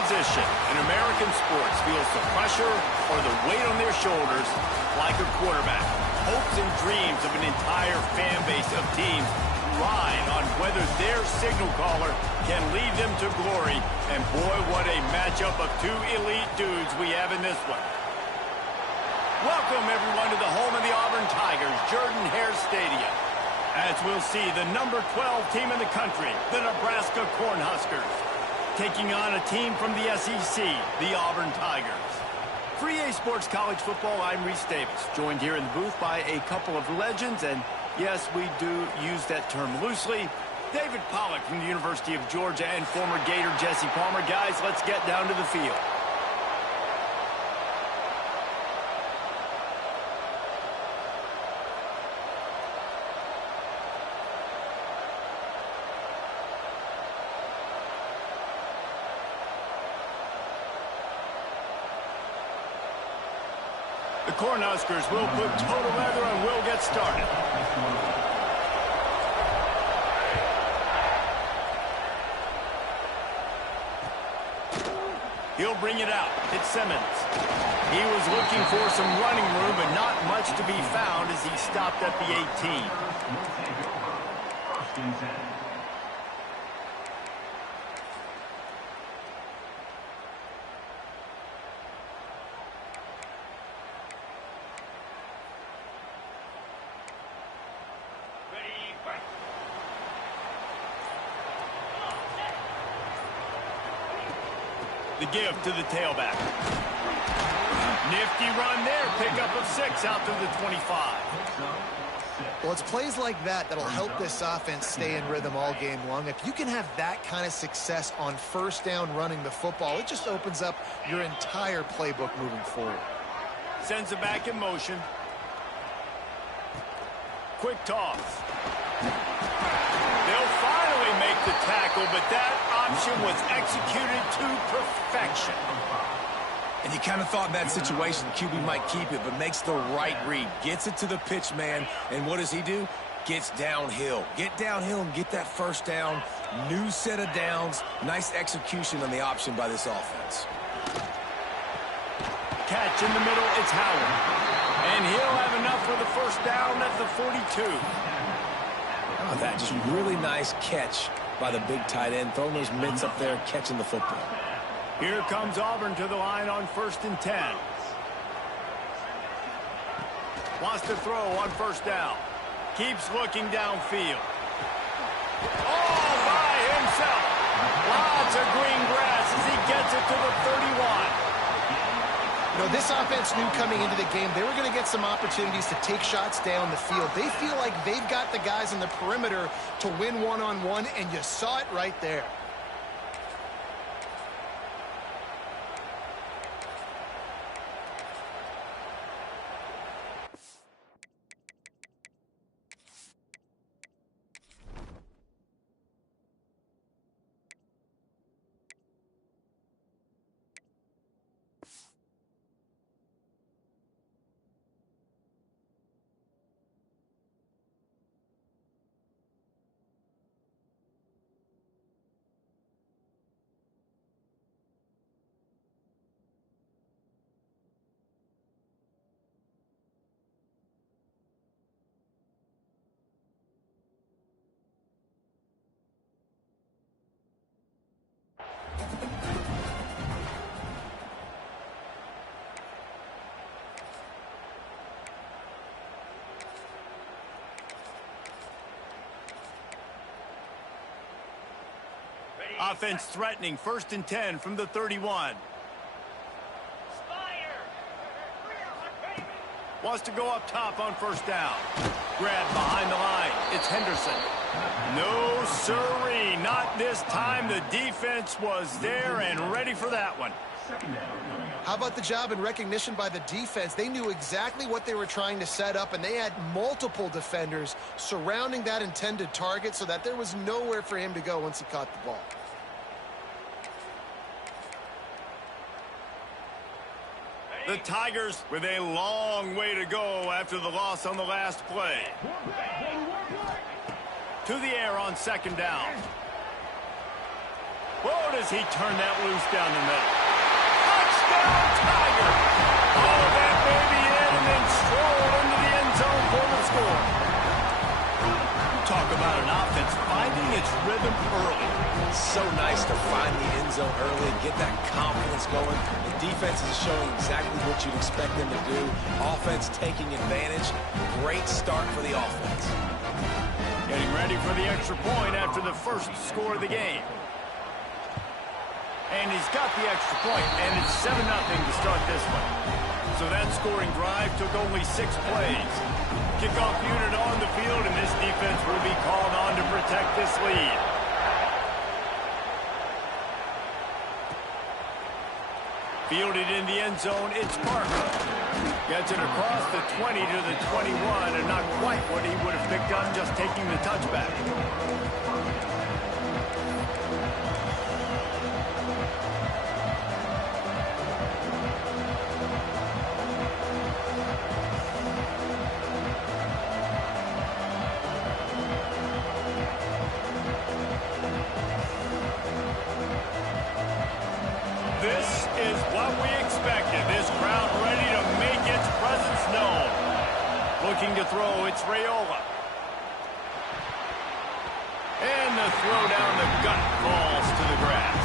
position in American sports feels the pressure or the weight on their shoulders like a quarterback. Hopes and dreams of an entire fan base of teams ride on whether their signal caller can lead them to glory. And boy, what a matchup of two elite dudes we have in this one. Welcome, everyone, to the home of the Auburn Tigers, Jordan-Hare Stadium. As we'll see, the number 12 team in the country, the Nebraska Cornhuskers, taking on a team from the SEC, the Auburn Tigers. For EA Sports College Football, I'm Reese Davis, joined here in the booth by a couple of legends, and yes, we do use that term loosely. David Pollack from the University of Georgia and former Gator Jesse Palmer. Guys, let's get down to the field. The Cornhuskers will put total leather and will get started. He'll bring it out. It's Simmons. He was looking for some running room, but not much to be found as he stopped at the 18. The give to the tailback. Nifty run there. Pickup of 6 out to the 25. Well, it's plays like that that'll help this offense stay in rhythm all game long. If you can have that kind of success on first down running the football, it just opens up your entire playbook moving forward. Sends it back in motion. Quick toss. They'll finally make the tackle, but that option was executed to perfection. And you kind of thought in that situation QB might keep it, but makes the right read. Gets it to the pitch man, and what does he do? Gets downhill. Get downhill and get that first down. New set of downs. Nice execution on the option by this offense. Catch in the middle, it's Howard. And he'll have enough for the first down at the 42. Oh, that just really nice catch by the big tight end, throwing those mitts up there, catching the football. Here comes Auburn to the line on 1st and 10. Wants to throw on first down. Keeps looking downfield. All by himself. Lots of green grass as he gets it to the 31. You know, this offense knew coming into the game they were going to get some opportunities to take shots down the field. They feel like they've got the guys on the perimeter to win one-on-one, and you saw it right there. Offense threatening, 1st and 10 from the 31. Wants to go up top on first down. Grab behind the line. It's Henderson. No sirree, not this time. The defense was there and ready for that one. How about the job and recognition by the defense? They knew exactly what they were trying to set up, and they had multiple defenders surrounding that intended target so that there was nowhere for him to go once he caught the ball. The Tigers with a long way to go after the loss on the last play. To the air on 2nd down. Whoa, does he turn that loose down the middle. Touchdown, Tiger! Oh, that baby in and then stroll into the end zone for the score. Talk about an offense finding its rhythm early. So nice to find the end zone early and get that confidence going. The defense is showing exactly what you'd expect them to do. Offense taking advantage. Great start for the offense. Getting ready for the extra point after the first score of the game. And he's got the extra point, and it's 7-0 to start this one. So that scoring drive took only 6 plays. Kickoff unit on the field, and this defense will be called on to protect this lead. Fielded in the end zone, it's Parker. Gets it across the 20 to the 21, and not quite what he would have picked up just taking the touchback. This is what we expected. This crowd ready to make its presence known. Looking to throw, it's Raiola. And the throw down the gut falls to the grass.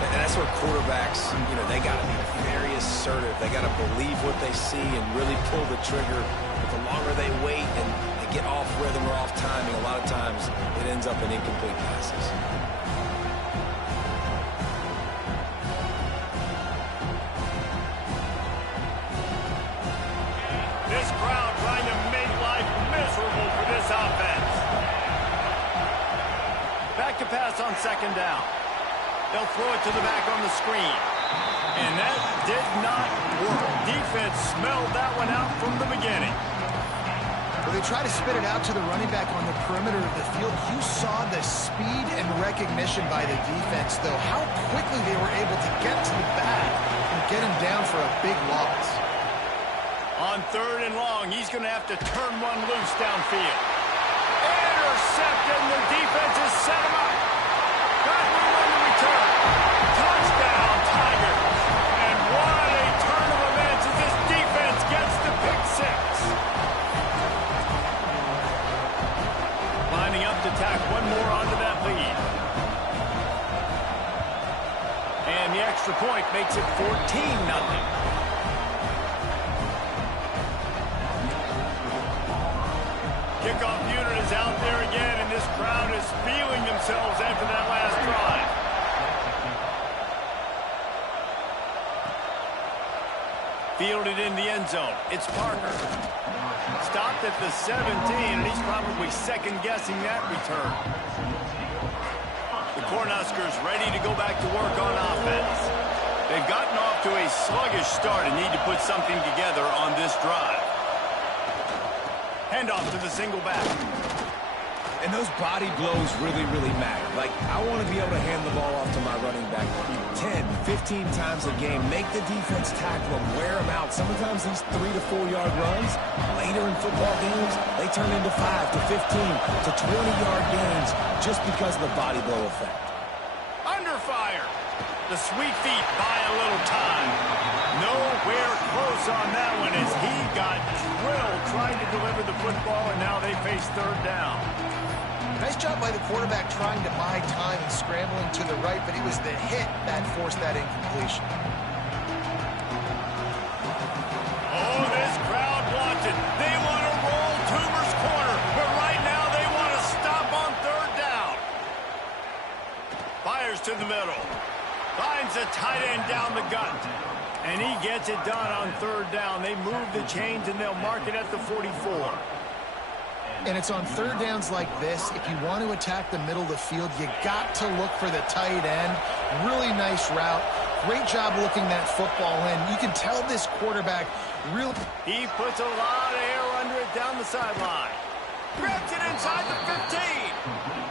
And that's where quarterbacks, they got to be very assertive. They got to believe what they see and really pull the trigger. But the longer they wait and they get off rhythm or off timing, a lot of times it ends up in incomplete passes. This crowd trying to make life miserable for this offense. Back to pass on second down. They'll throw it to the back on the screen. And that did not work. Defense smelled that one out from the beginning. Well, they try to spit it out to the running back on the perimeter of the field. You saw the speed and recognition by the defense, though. How quickly they were able to get to the back and get him down for a big loss. On third and long, he's going to have to turn one loose downfield. Intercepted, and the defense has set him up. Got one on the return. Touchdown, Tigers. And what a turn of events as this defense gets the pick six. Lining up to tack one more onto that lead. And the extra point makes it 14-0. Kickoff unit is out there again, and this crowd is feeling themselves after that last drive. Fielded in the end zone. It's Parker. Stopped at the 17, and he's probably second-guessing that return. The Cornhuskers ready to go back to work on offense. They've gotten off to a sluggish start and need to put something together on this drive. Handoff to the single back. And those body blows really, really matter. Like, I want to be able to hand the ball off to my running back 10, 15 times a game. Make the defense tackle them, wear them out. Sometimes these 3 to 4 yard runs, later in football games, they turn into 5 to 15 to 20-yard gains just because of the body blow effect. Under fire. The sweet feet buy a little time. Nowhere close on that one as he got drilled trying to deliver the football, and now they face third down. Nice job by the quarterback trying to buy time and scrambling to the right, but it was the hit that forced that incompletion. Oh, this crowd wants it. They want to roll Toomer's corner, but right now they want to stop on third down. Fires to the middle. Finds a tight end down the gut. And he gets it done on third down. They move the chains, and they'll mark it at the 44. And it's on third downs like this. If you want to attack the middle of the field, you got to look for the tight end. Really nice route. Great job looking that football in. You can tell this quarterback really... He puts a lot of air under it down the sideline. Grabs it inside the 15.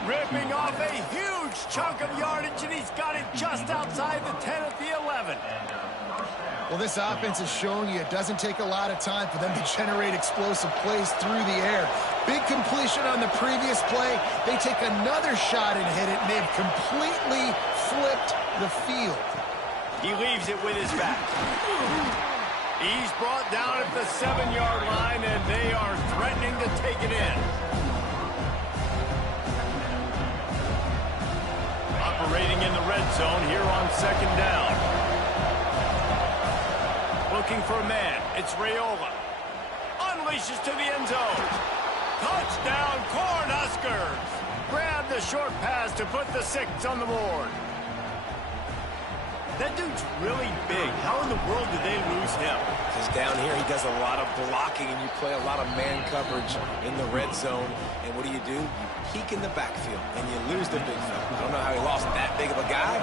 Ripping off a huge chunk of yardage, and he's got it just outside the 10 at the 11. Well, Well, this offense is showing you it doesn't take a lot of time for them to generate explosive plays through the air. Big completion on the previous play. They take another shot and hit it, and they've completely flipped the field. He leaves it with his back. He's brought down at the 7-yard line, and they are threatening to take it in. Operating in the red zone here on 2nd down. Looking for a man. It's Raiola. Unleashes to the end zone. Touchdown, Cornhuskers. Grab the short pass to put the 6 on the board. That dude's really big. How in the world did they lose him? Because down here he does a lot of blocking, and you play a lot of man coverage in the red zone. And what do? You peek in the backfield, and you lose the big fella. I don't know how he lost that big of a guy,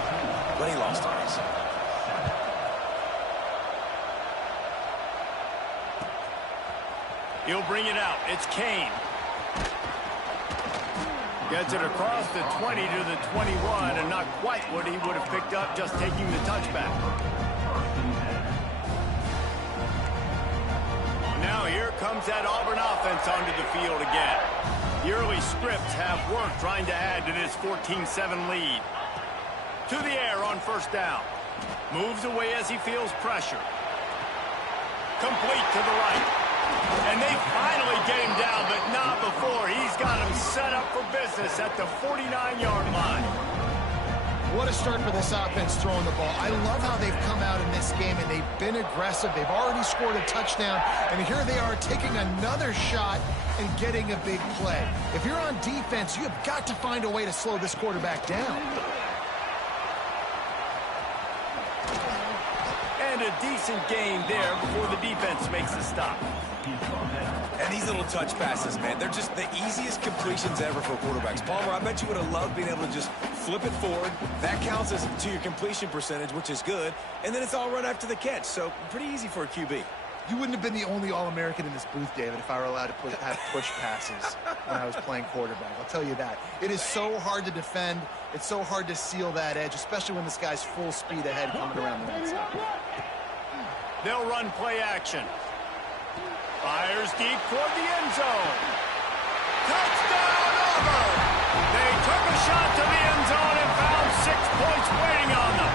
but he lost him. He'll bring it out. It's Kane. Gets it across the 20 to the 21, and not quite what he would have picked up just taking the touchback. Now here comes that Auburn offense onto the field again. The early scripts have worked trying to add to this 14-7 lead. To the air on 1st down. Moves away as he feels pressure. Complete to the right. And they finally get him down, but not before. He's got him set up for business at the 49-yard line. What a start for this offense throwing the ball. I love how they've come out in this game, and they've been aggressive. They've already scored a touchdown, and here they are taking another shot and getting a big play. If you're on defense, you have got to find a way to slow this quarterback down. And a decent gain there before the defense makes a stop. And these little touch passes, man, they're just the easiest completions ever for quarterbacks. Palmer, I bet you would have loved being able to just flip it forward. That counts as to your completion percentage, which is good. And then it's all run after the catch, so pretty easy for a QB. You wouldn't have been the only All-American in this booth, David, if I were allowed to have push passes when I was playing quarterback. I'll tell you that. It is so hard to defend. It's so hard to seal that edge, especially when this guy's full speed ahead coming around the outside. They'll run play action. Fires deep toward the end zone. Touchdown, Auburn! They took a shot to the end zone and found 6 points waiting on them.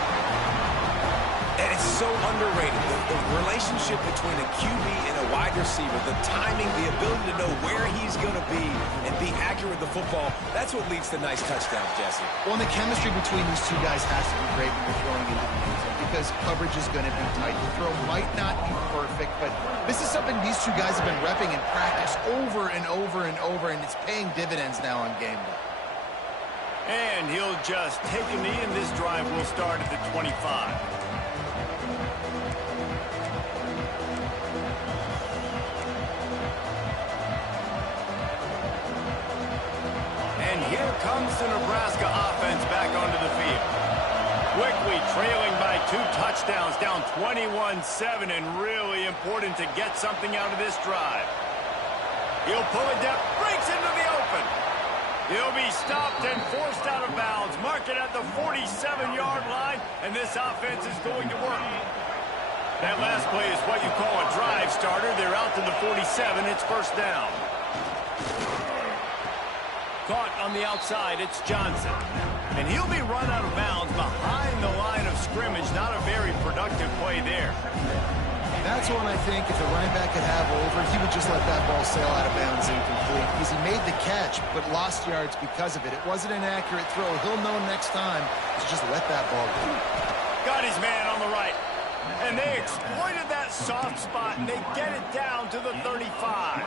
And it's so underrated. The relationship between a QB and a wide receiver, the timing, the ability to know where he's going to be and be accurate with the football, that's what leads to nice touchdowns, Jesse. Well, and the chemistry between these two guys has to be great when you're throwing into the end zone because coverage is going to be tight. The throw might not be perfect, but this is something these two guys have been repping in practice over and over and over, and it's paying dividends now on game day. And he'll just take a knee, and this drive will start at the 25. And here comes the Nebraska offense back onto the field. Quickly trailing by 2 touchdowns, down 21-7, and really important to get something out of this drive. He'll pull it down, breaks into the open. He'll be stopped and forced out of bounds. Mark it at the 47-yard line, and this offense is going to work. That last play is what you call a drive starter. They're out to the 47. It's 1st down. Caught on the outside, it's Johnson. And he'll be run out of bounds behind the line of scrimmage. Not a very productive play there. That's one I think if the running back could have over, he would just let that ball sail out of bounds incomplete. Because he made the catch, but lost yards because of it. It wasn't an accurate throw. He'll know next time to just let that ball go. Got his man on the right. And they exploited that soft spot, and they get it down to the 35.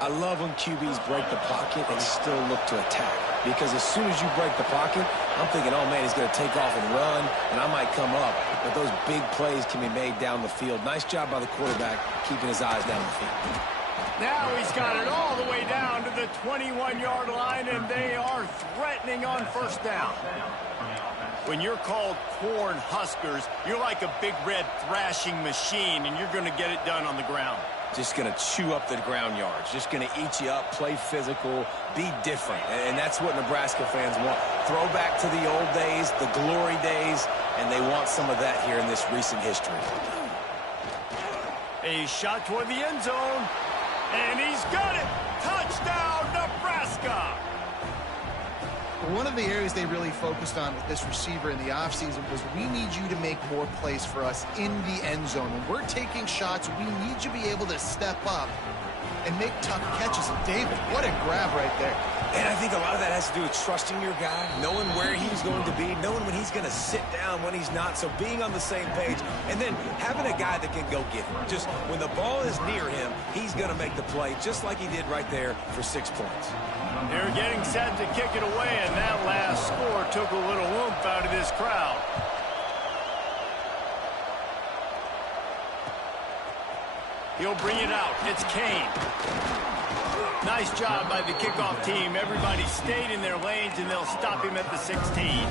I love when QBs break the pocket and still look to attack. Because as soon as you break the pocket, I'm thinking, oh, man, he's going to take off and run, and I might come up. But those big plays can be made down the field. Nice job by the quarterback keeping his eyes down the field. Now he's got it all the way down to the 21-yard line, and they are threatening on 1st down. When you're called Cornhuskers, you're like a big red thrashing machine, and you're going to get it done on the ground. Just going to chew up the ground yards. Just going to eat you up, play physical, be different. And that's what Nebraska fans want. Throw back to the old days, the glory days, and they want some of that here in this recent history. A shot toward the end zone, and he's got it. Touchdown, Nebraska. One of the areas they really focused on with this receiver in the offseason was we need you to make more plays for us in the end zone. When we're taking shots, we need you to be able to step up and make tough catches. And David, what a grab right there. And I think a lot of that has to do with trusting your guy, knowing where he's going to be, knowing when he's going to sit down, when he's not, so being on the same page, and then having a guy that can go get him. Just when the ball is near him, he's going to make the play, just like he did right there for 6 points. They're getting set to kick it away, and that last score took a little oomph out of this crowd. He'll bring it out. It's Kane. Nice job by the kickoff team. Everybody stayed in their lanes, and they'll stop him at the 16.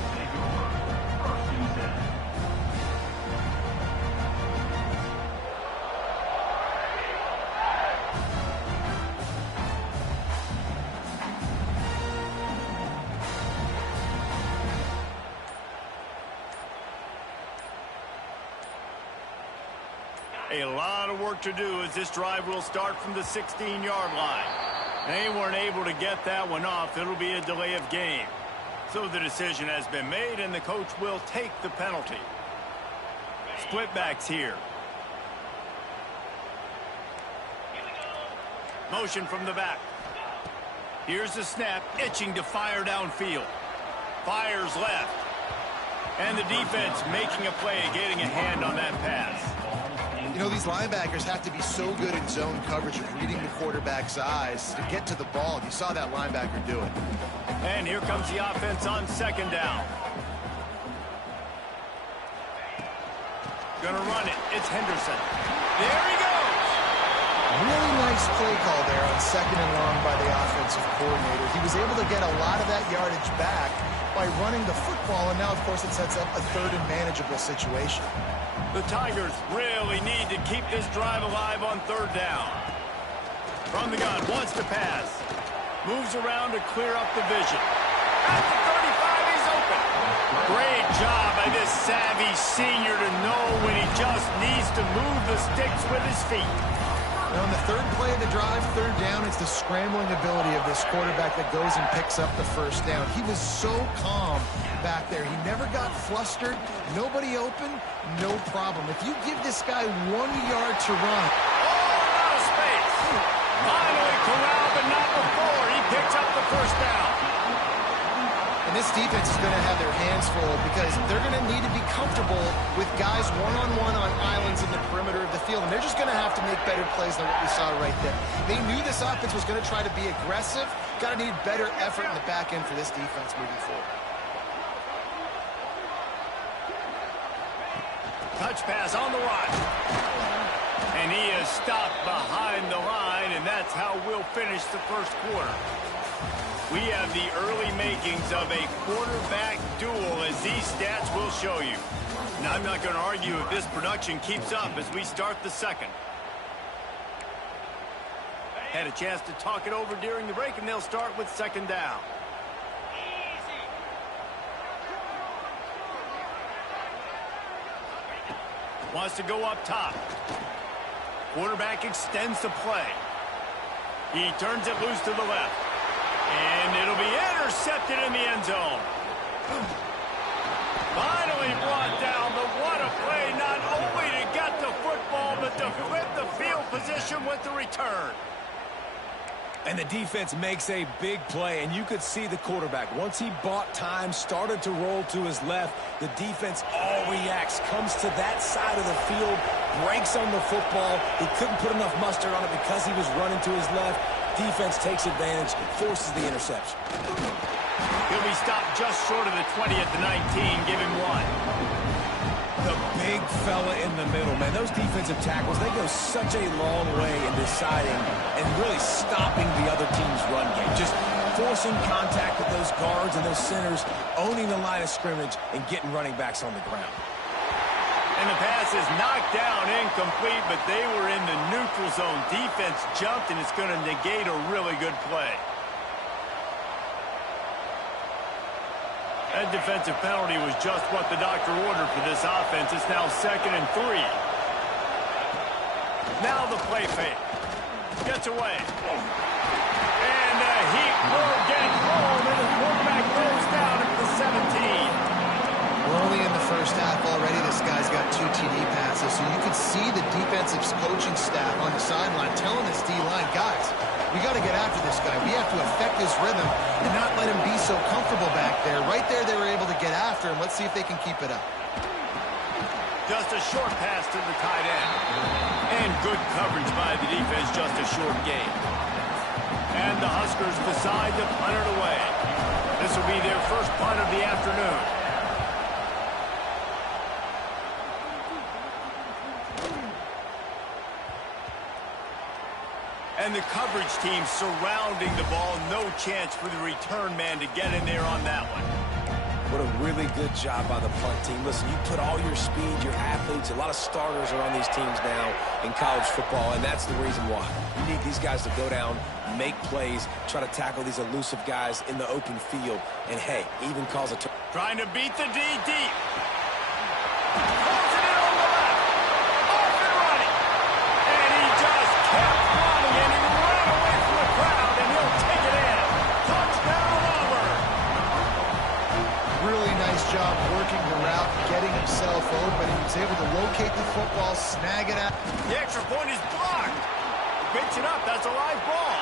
A lot of work to do as this drive will start from the 16-yard line. They weren't able to get that one off. It'll be a delay of game. So the decision has been made, and the coach will take the penalty. Split backs here. Motion from the back. Here's the snap, itching to fire downfield. Fires left. And the defense making a play, getting a hand on that pass. You know, these linebackers have to be so good in zone coverage of reading the quarterback's eyes to get to the ball. You saw that linebacker do it. And here comes the offense on second down. Gonna run it. It's Henderson. There he goes. Really nice play call there on second and long by the offensive coordinator. He was able to get a lot of that yardage back by running the football, and now, of course, it sets up a third and manageable situation. The Tigers really need to keep this drive alive on third down. From the gun, wants to pass. Moves around to clear up the vision. At the 35, he's open. Great job by this savvy senior to know when he just needs to move the sticks with his feet. And on the third play of the drive, third down, it's the scrambling ability of this quarterback that goes and picks up the first down. He was so calm back there. He never got flustered. Nobody open, no problem. If you give this guy 1 yard to run. Oh, out of space. Finally corralled, but not before. He picks up the first down. And this defense is going to have their hands full because they're going to need to be comfortable with guys one-on-one on islands in the perimeter of the field. And they're just going to have to make better plays than what we saw right there. They knew this offense was going to try to be aggressive. Got to need better effort in the back end for this defense moving forward. Touch pass on the run. And he is stopped behind the line, and that's how we'll finish the first quarter. We have the early makings of a quarterback duel, as these stats will show you. Now, I'm not going to argue if this production keeps up as we start the second. Had a chance to talk it over during the break, and they'll start with second down. Wants to go up top. Quarterback extends the play. He turns it loose to the left. And it'll be intercepted in the end zone. Finally brought down, but what a play, not only to get the football, but to flip the field position with the return. And the defense makes a big play, and you could see the quarterback. Once he bought time, started to roll to his left, the defense all reacts, comes to that side of the field, breaks on the football. He couldn't put enough mustard on it because he was running to his left. Defense takes advantage, forces the interception. He'll be stopped just short of the 20 at the 19. Give him one. The big fella in the middle, man. Those defensive tackles, they go such a long way in deciding and really stopping the other team's run game. Just forcing contact with those guards and those centers, owning the line of scrimmage, and getting running backs on the ground. And the pass is knocked down, incomplete, but they were in the neutral zone. Defense jumped, and it's going to negate a really good play. That defensive penalty was just what the doctor ordered for this offense. It's now 2nd and 3. Now the play fake. Gets away. And the Heat will get home, and the quarterback goes down at the 17. We're only in the first half already. This guy's got 2 TD passes, so you could see the defensive coaching staff on the sideline telling this D-line, guys, we got to get after this guy. We have to affect his rhythm and not let him be so comfortable back there. Right there, they were able to get after him. Let's see if they can keep it up. Just a short pass to the tight end. And good coverage by the defense, just a short gain. And the Huskers decide to punt it away. This will be their first punt of the afternoon. And the coverage team surrounding the ball. No chance for the return man to get in there on that one. What a really good job by the punt team. Listen, you put all your speed, your athletes, a lot of starters are on these teams now in college football, and that's the reason why. You need these guys to go down, make plays, try to tackle these elusive guys in the open field, and, hey, even cause a turn. Trying to beat the D deep. Throws it in on the left. Off and running. And he just kept running, and he ran away from the crowd, and he'll take it in. Touchdown, Auburn. Really nice job working the route, getting himself open. He was able to locate the football, snag it out. The extra point is blocked. Picks it up. That's a live ball.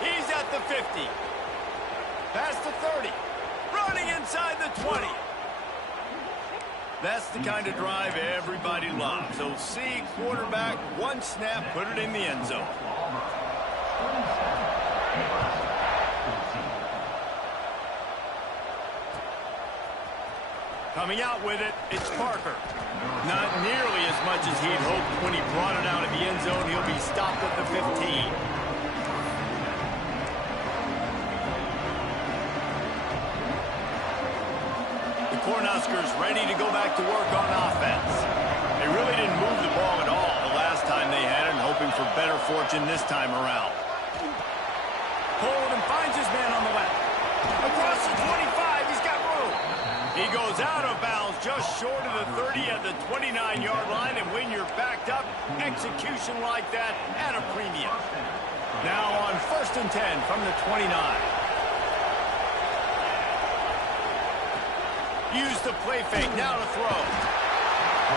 He's at the 50. Past the 30. Running inside the 20. That's the kind of drive everybody loves. So see quarterback, one snap, put it in the end zone. Coming out with it, it's Parker. Not nearly as much as he'd hoped when he brought it out of the end zone. He'll be stopped at the 15. The Cornhuskers ready to go back to work on offense. They really didn't move the ball at all the last time they had it, and hoping for better fortune this time around. Holden finds his man on the left. Across the 25, he's got room. He goes out of bounds just short of the 30 at the 29-yard line, and when you're backed up, execution like that at a premium. Now on 1st and 10 from the 29. Use the play fake, now to throw.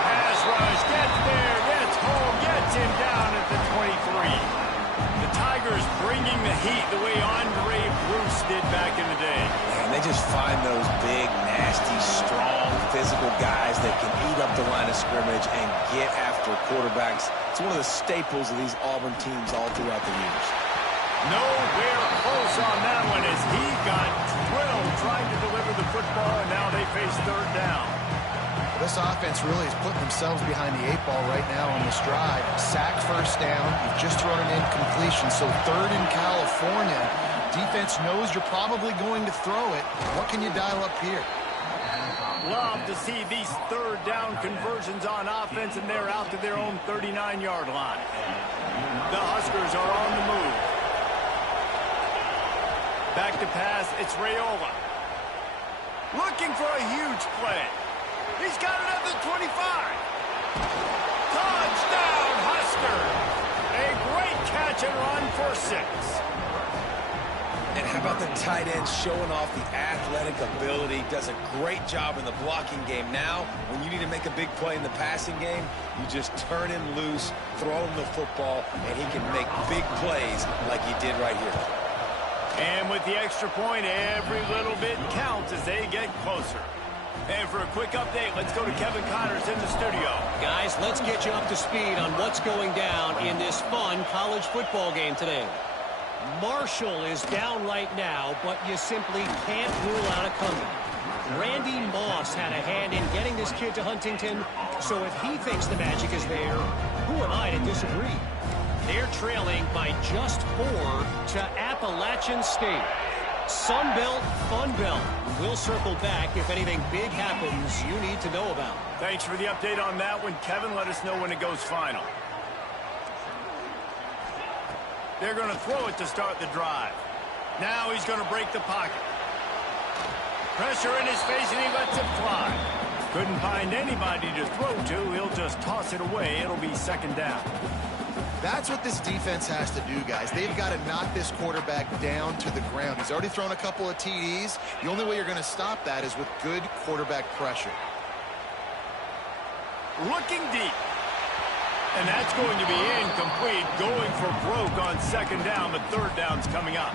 Pass rush, gets there, gets home, gets him down at the 23. The Tigers bringing the heat the way Andre Bruce did back in the day. And they just find those big, nasty, strong, physical guys that can eat up the line of scrimmage and get after quarterbacks. It's one of the staples of these Auburn teams all throughout the years. Nowhere close on that one as he got drilled trying to deliver the football, and now they face 3rd down. This offense really is putting themselves behind the 8 ball right now on this drive. Sack 1st down. You've just thrown an incompletion, so 3rd in California. Defense knows you're probably going to throw it. What can you dial up here? Love to see these 3rd down conversions on offense, and they're out to their own 39-yard line. The Huskers are on the move. Back to pass, it's Raiola. Looking for a huge play. He's got it at the 25. Touchdown, Huskers. A great catch and run for 6. And how about the tight end showing off the athletic ability? Does a great job in the blocking game. Now, when you need to make a big play in the passing game, you just turn him loose, throw him the football, and he can make big plays like he did right here. And with the extra point, every little bit counts as they get closer. And for a quick update, let's go to Kevin Connors in the studio. Guys, let's get you up to speed on what's going down in this fun college football game today. Marshall is down right now, but you simply can't rule out a comeback. Randy Moss had a hand in getting this kid to Huntington, so if he thinks the magic is there, who am I to disagree? They're trailing by just 4 to Appalachian State. Sun Belt, Fun Belt. We'll circle back if anything big happens you need to know about. Thanks for the update on that one, Kevin. Let us know when it goes final. They're going to throw it to start the drive. Now he's going to break the pocket. Pressure in his face, and he lets it fly. Couldn't find anybody to throw to. He'll just toss it away. It'll be second down. That's what this defense has to do, guys. They've got to knock this quarterback down to the ground. He's already thrown a couple of TDs. The only way you're going to stop that is with good quarterback pressure. Looking deep. And that's going to be incomplete. Going for broke on second down, but third down's coming up.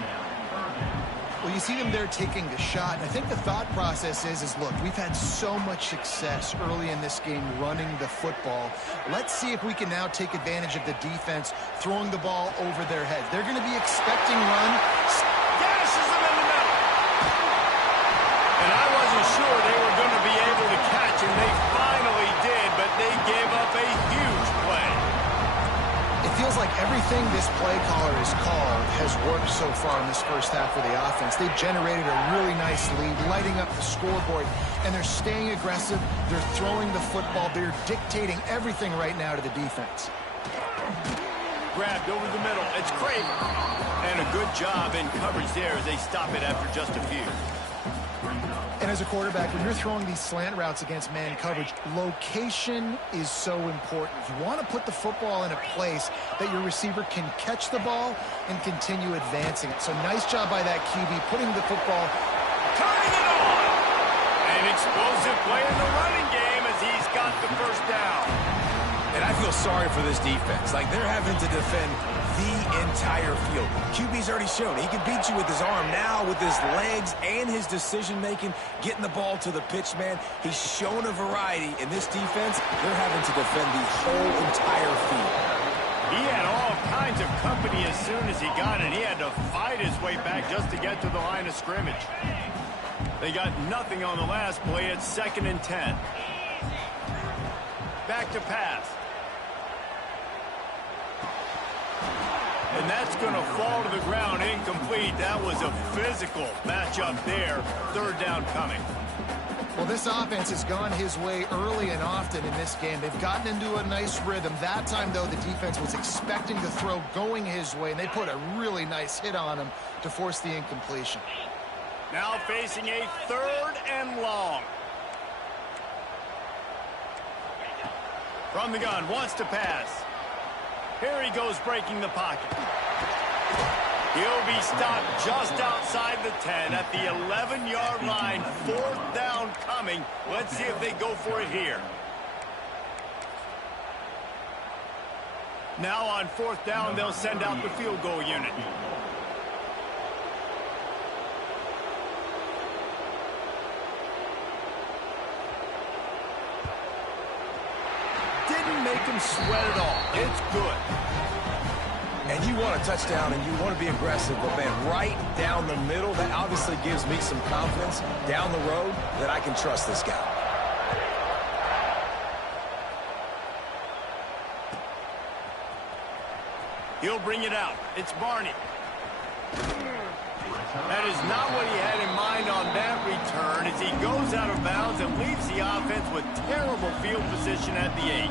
Well, you see them there taking the shot. I think the thought process is look, we've had so much success early in this game running the football. Let's see if we can now take advantage of the defense throwing the ball over their heads. They're going to be expecting run. Gashes them in the middle. And I wasn't sure they were going to be able to catch, and they finally did, but they gave up a huge play. It feels like everything this play caller has called has worked so far in this first half for the offense. They've generated a really nice lead, lighting up the scoreboard, and they're staying aggressive. They're throwing the football. They're dictating everything right now to the defense. Grabbed over the middle. It's Craig. And a good job in coverage there as they stop it after just a few. And as a quarterback, when you're throwing these slant routes against man coverage, location is so important. You want to put the football in a place that your receiver can catch the ball and continue advancing it. So nice job by that QB putting the football. Turning it on. An explosive play in the running game as he's got the first down. And I feel sorry for this defense. Like, they're having to defend the entire field. QB's already shown he can beat you with his arm. Now with his legs and his decision-making, getting the ball to the pitch man, he's shown a variety. In this defense, they're having to defend the whole entire field. He had all kinds of company as soon as he got it. He had to fight his way back just to get to the line of scrimmage. They got nothing on the last play. It's 2nd and 10. Back to pass. And that's going to fall to the ground incomplete. That was a physical matchup there. Third down coming. Well, this offense has gone his way early and often in this game. They've gotten into a nice rhythm. That time, though, the defense was expecting the throw going his way, and they put a really nice hit on him to force the incompletion. Now facing a 3rd and long. From the gun, wants to pass. Here he goes breaking the pocket. He'll be stopped just outside the 10 at the 11-yard line. 4th down coming. Let's see if they go for it here. Now on 4th down, they'll send out the field goal unit. Didn't make him sweat at all. It's good. And you want a touchdown and you want to be aggressive, but man, right down the middle, that obviously gives me some confidence down the road that I can trust this guy. He'll bring it out. It's Barney. That is not what he had in mind on that return as he goes out of bounds and leaves the offense with terrible field position at the 8.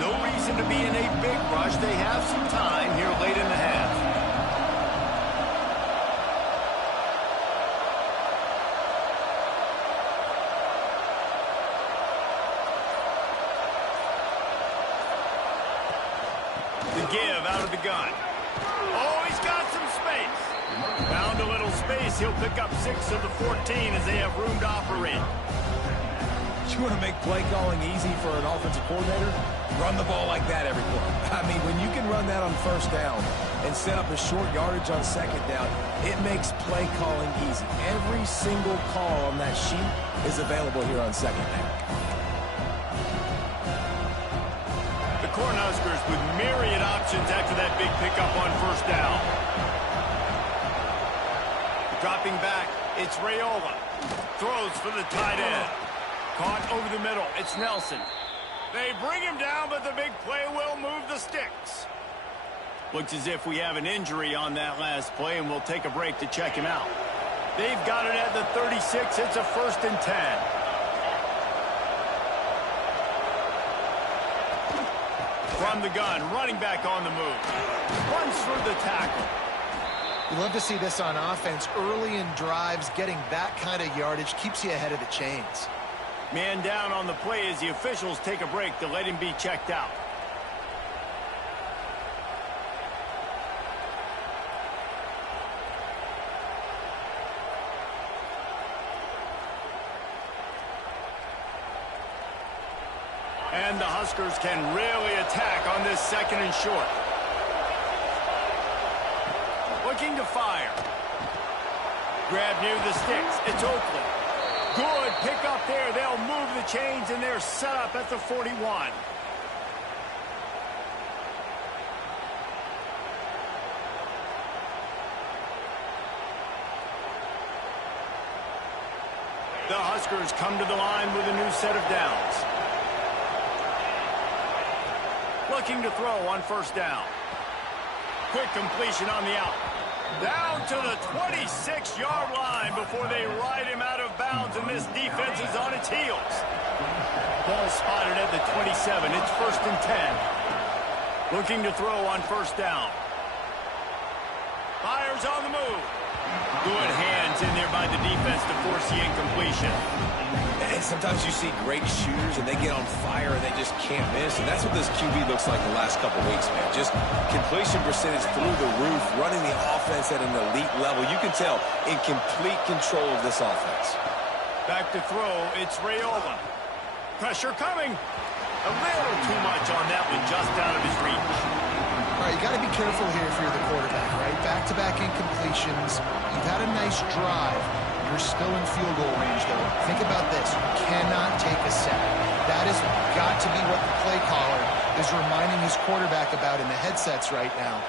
No reason to be in a big rush. They have some time here late in the half. Give out of the gun. Oh, he's got some space. Found a little space. He'll pick up 6 of the 14 as they have room to operate. You want to make play calling easy for an offensive coordinator? Run the ball like that every play. I mean, when you can run that on 1st down and set up a short yardage on 2nd down, it makes play calling easy. Every single call on that sheet is available here on 2nd down. Cornhuskers with myriad options after that big pickup on 1st down. Dropping back, it's Raiola. Throws for the tight end. Caught over the middle, it's Nelson. They bring him down, but the big play will move the sticks. Looks as if we have an injury on that last play, and we'll take a break to check him out. They've got it at the 36. It's a 1st and 10. from the gun, running back on the move. Runs through the tackle. You love to see this on offense. Early in drives, getting that kind of yardage keeps you ahead of the chains. Man down on the play as the officials take a break to let him be checked out. And the Huskers can really attack on this 2nd and short. Looking to fire. Grab near the sticks. It's Oakland. Good pick up there. They'll move the chains, and they're set up at the 41. The Huskers come to the line with a new set of downs. Looking to throw on 1st down. Quick completion on the out. Down to the 26-yard line before they ride him out of bounds, and this defense is on its heels. Ball spotted at the 27. It's 1st and 10. Looking to throw on 1st down. Fires on the move. Good hands in there by the defense to force the incompletion. And sometimes you see great shooters and they get on fire and they just can't miss. And that's what this QB looks like the last couple weeks, man. Just completion percentage through the roof, running the offense at an elite level. You can tell in complete control of this offense. Back to throw, it's Rayola. Pressure coming. A little too much on that one, just out of his reach. All right, you got to be careful here if you're the quarterback, right? Back-to-back incompletions. You've had a nice drive. You're still in field goal range, though. Think about this. You cannot take a sack. That has got to be what the play caller is reminding his quarterback about in the headsets right now.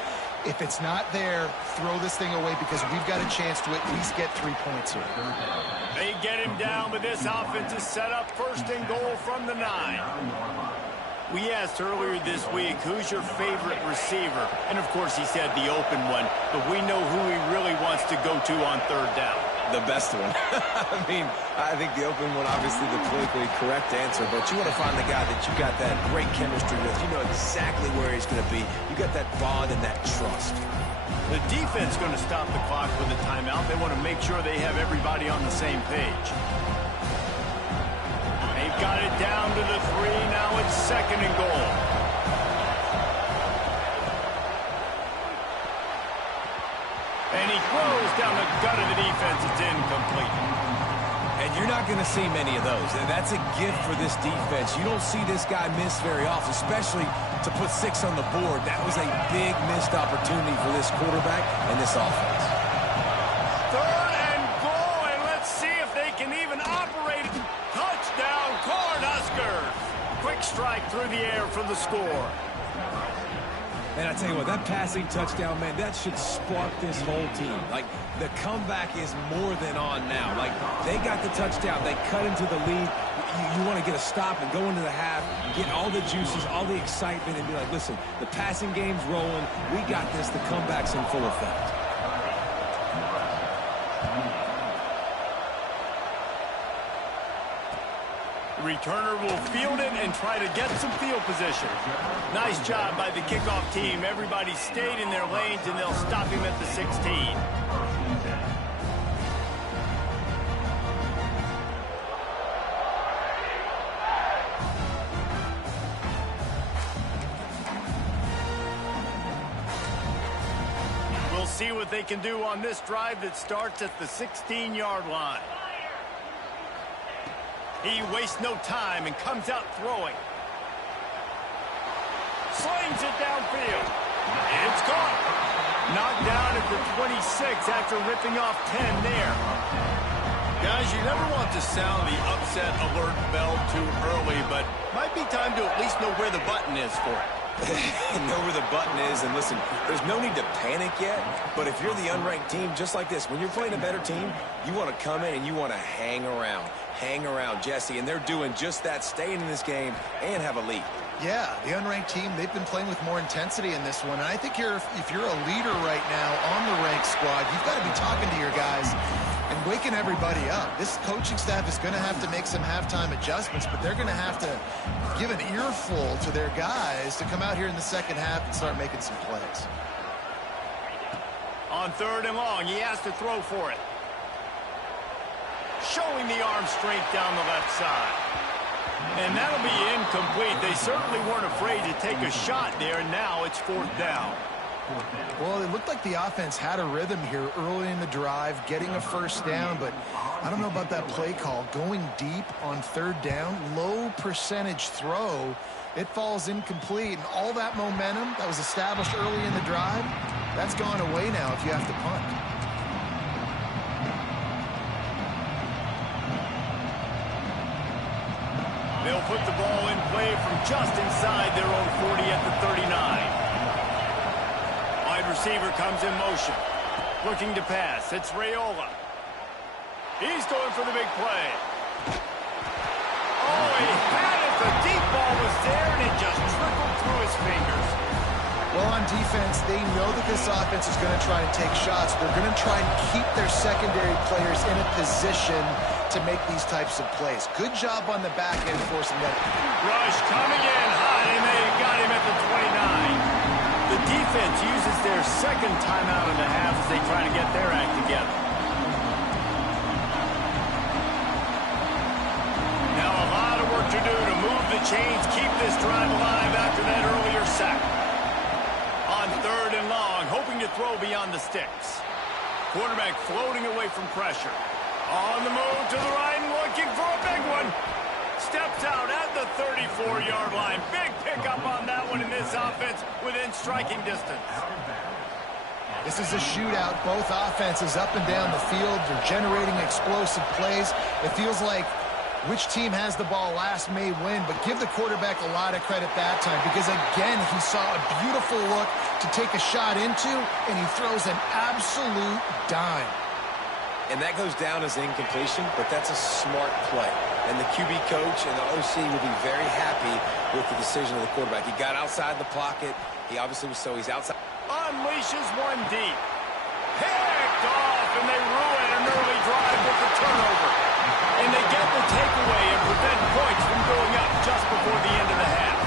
If it's not there, throw this thing away because we've got a chance to at least get 3 points here. They get him down, but this offense is set up 1st and goal from the 9. We asked earlier this week, who's your favorite receiver? And, of course, he said the open one, but we know who he really wants to go to on 3rd down. The best one. I mean, I think the open one, obviously the politically correct answer, but you want to find the guy that you got that great chemistry with. You know exactly where he's going to be. You got that bond and that trust. The defense going to stop the clock with a timeout. They want to make sure they have everybody on the same page. They've got it down to the 3. Now it's 2nd and goal. And he throws down the gut of the defense. It's incomplete. And you're not going to see many of those. And that's a gift for this defense. You don't see this guy miss very often, especially to put 6 on the board. That was a big missed opportunity for this quarterback and this offense. 3rd and goal, and let's see if they can even operate. Touchdown, Cornhuskers. Quick strike through the air for the score. And I tell you what, that passing touchdown, man, that should spark this whole team. Like, the comeback is more than on now. Like, they got the touchdown. They cut into the lead. You want to get a stop and go into the half, get all the juices, all the excitement, and be like, listen, the passing game's rolling. We got this. The comeback's in full effect. Returner will field it and try to get some field position. Nice job by the kickoff team. Everybody stayed in their lanes, and they'll stop him at the 16. We'll see what they can do on this drive that starts at the 16-yard line. He wastes no time and comes out throwing. Slings it downfield. It's caught. Knocked down at the 26 after ripping off 10 there. Guys, you never want to sound the upset alert bell too early, but might be time to at least know where the button is for it. Know where the button is, and listen, there's no need to panic yet, but if you're the unranked team, just like this, when you're playing a better team, you want to come in and you want to hang around, Jesse, and they're doing just that, staying in this game and have a lead. Yeah, the unranked team, they've been playing with more intensity in this one, and I think if you're a leader right now on the ranked squad, you've got to be talking to your guys. And waking everybody up. This coaching staff is going to have to make some halftime adjustments, but they're going to have to give an earful to their guys to come out here in the second half and start making some plays. On 3rd and long, he has to throw for it. Showing the arm strength down the left side. And that'll be incomplete. They certainly weren't afraid to take a shot there, and now it's 4th down. Well, it looked like the offense had a rhythm here early in the drive, getting a first down, but I don't know about that play call. Going deep on 3rd down, low percentage throw, it falls incomplete, and all that momentum that was established early in the drive, that's gone away now if you have to punt. They'll put the ball in play from just inside their own 40 at the 39. Wide receiver comes in motion. Looking to pass. It's Raiola. He's going for the big play. Oh, he had it. The deep ball was there, and it just trickled through his fingers. Well, on defense, they know that this offense is going to try and take shots. They're going to try and keep their secondary players in a position to make these types of plays. Good job on the back end forcing that. Rush coming in hot, and they got him at the 29. The defense uses their second timeout in the half as they try to get their act together. Now a lot of work to do to move the chains, keep this drive alive after that earlier sack. On 3rd and long, hoping to throw beyond the sticks. Quarterback floating away from pressure. On the move to the right and looking for a big one. Steps out at the 34-yard line. Big pickup on that one in this offense within striking distance. This is a shootout. Both offenses up and down the field. They're generating explosive plays. It feels like which team has the ball last may win, but give the quarterback a lot of credit that time because, again, he saw a beautiful look to take a shot into, and he throws an absolute dime. And that goes down as incompletion, but that's a smart play. And the QB coach and the OC will be very happy with the decision of the quarterback. He got outside the pocket. He obviously was he's outside. Unleashes one deep. Picked off, and they ruin an early drive with the turnover. And they get the takeaway and prevent points from going up just before the end of the half.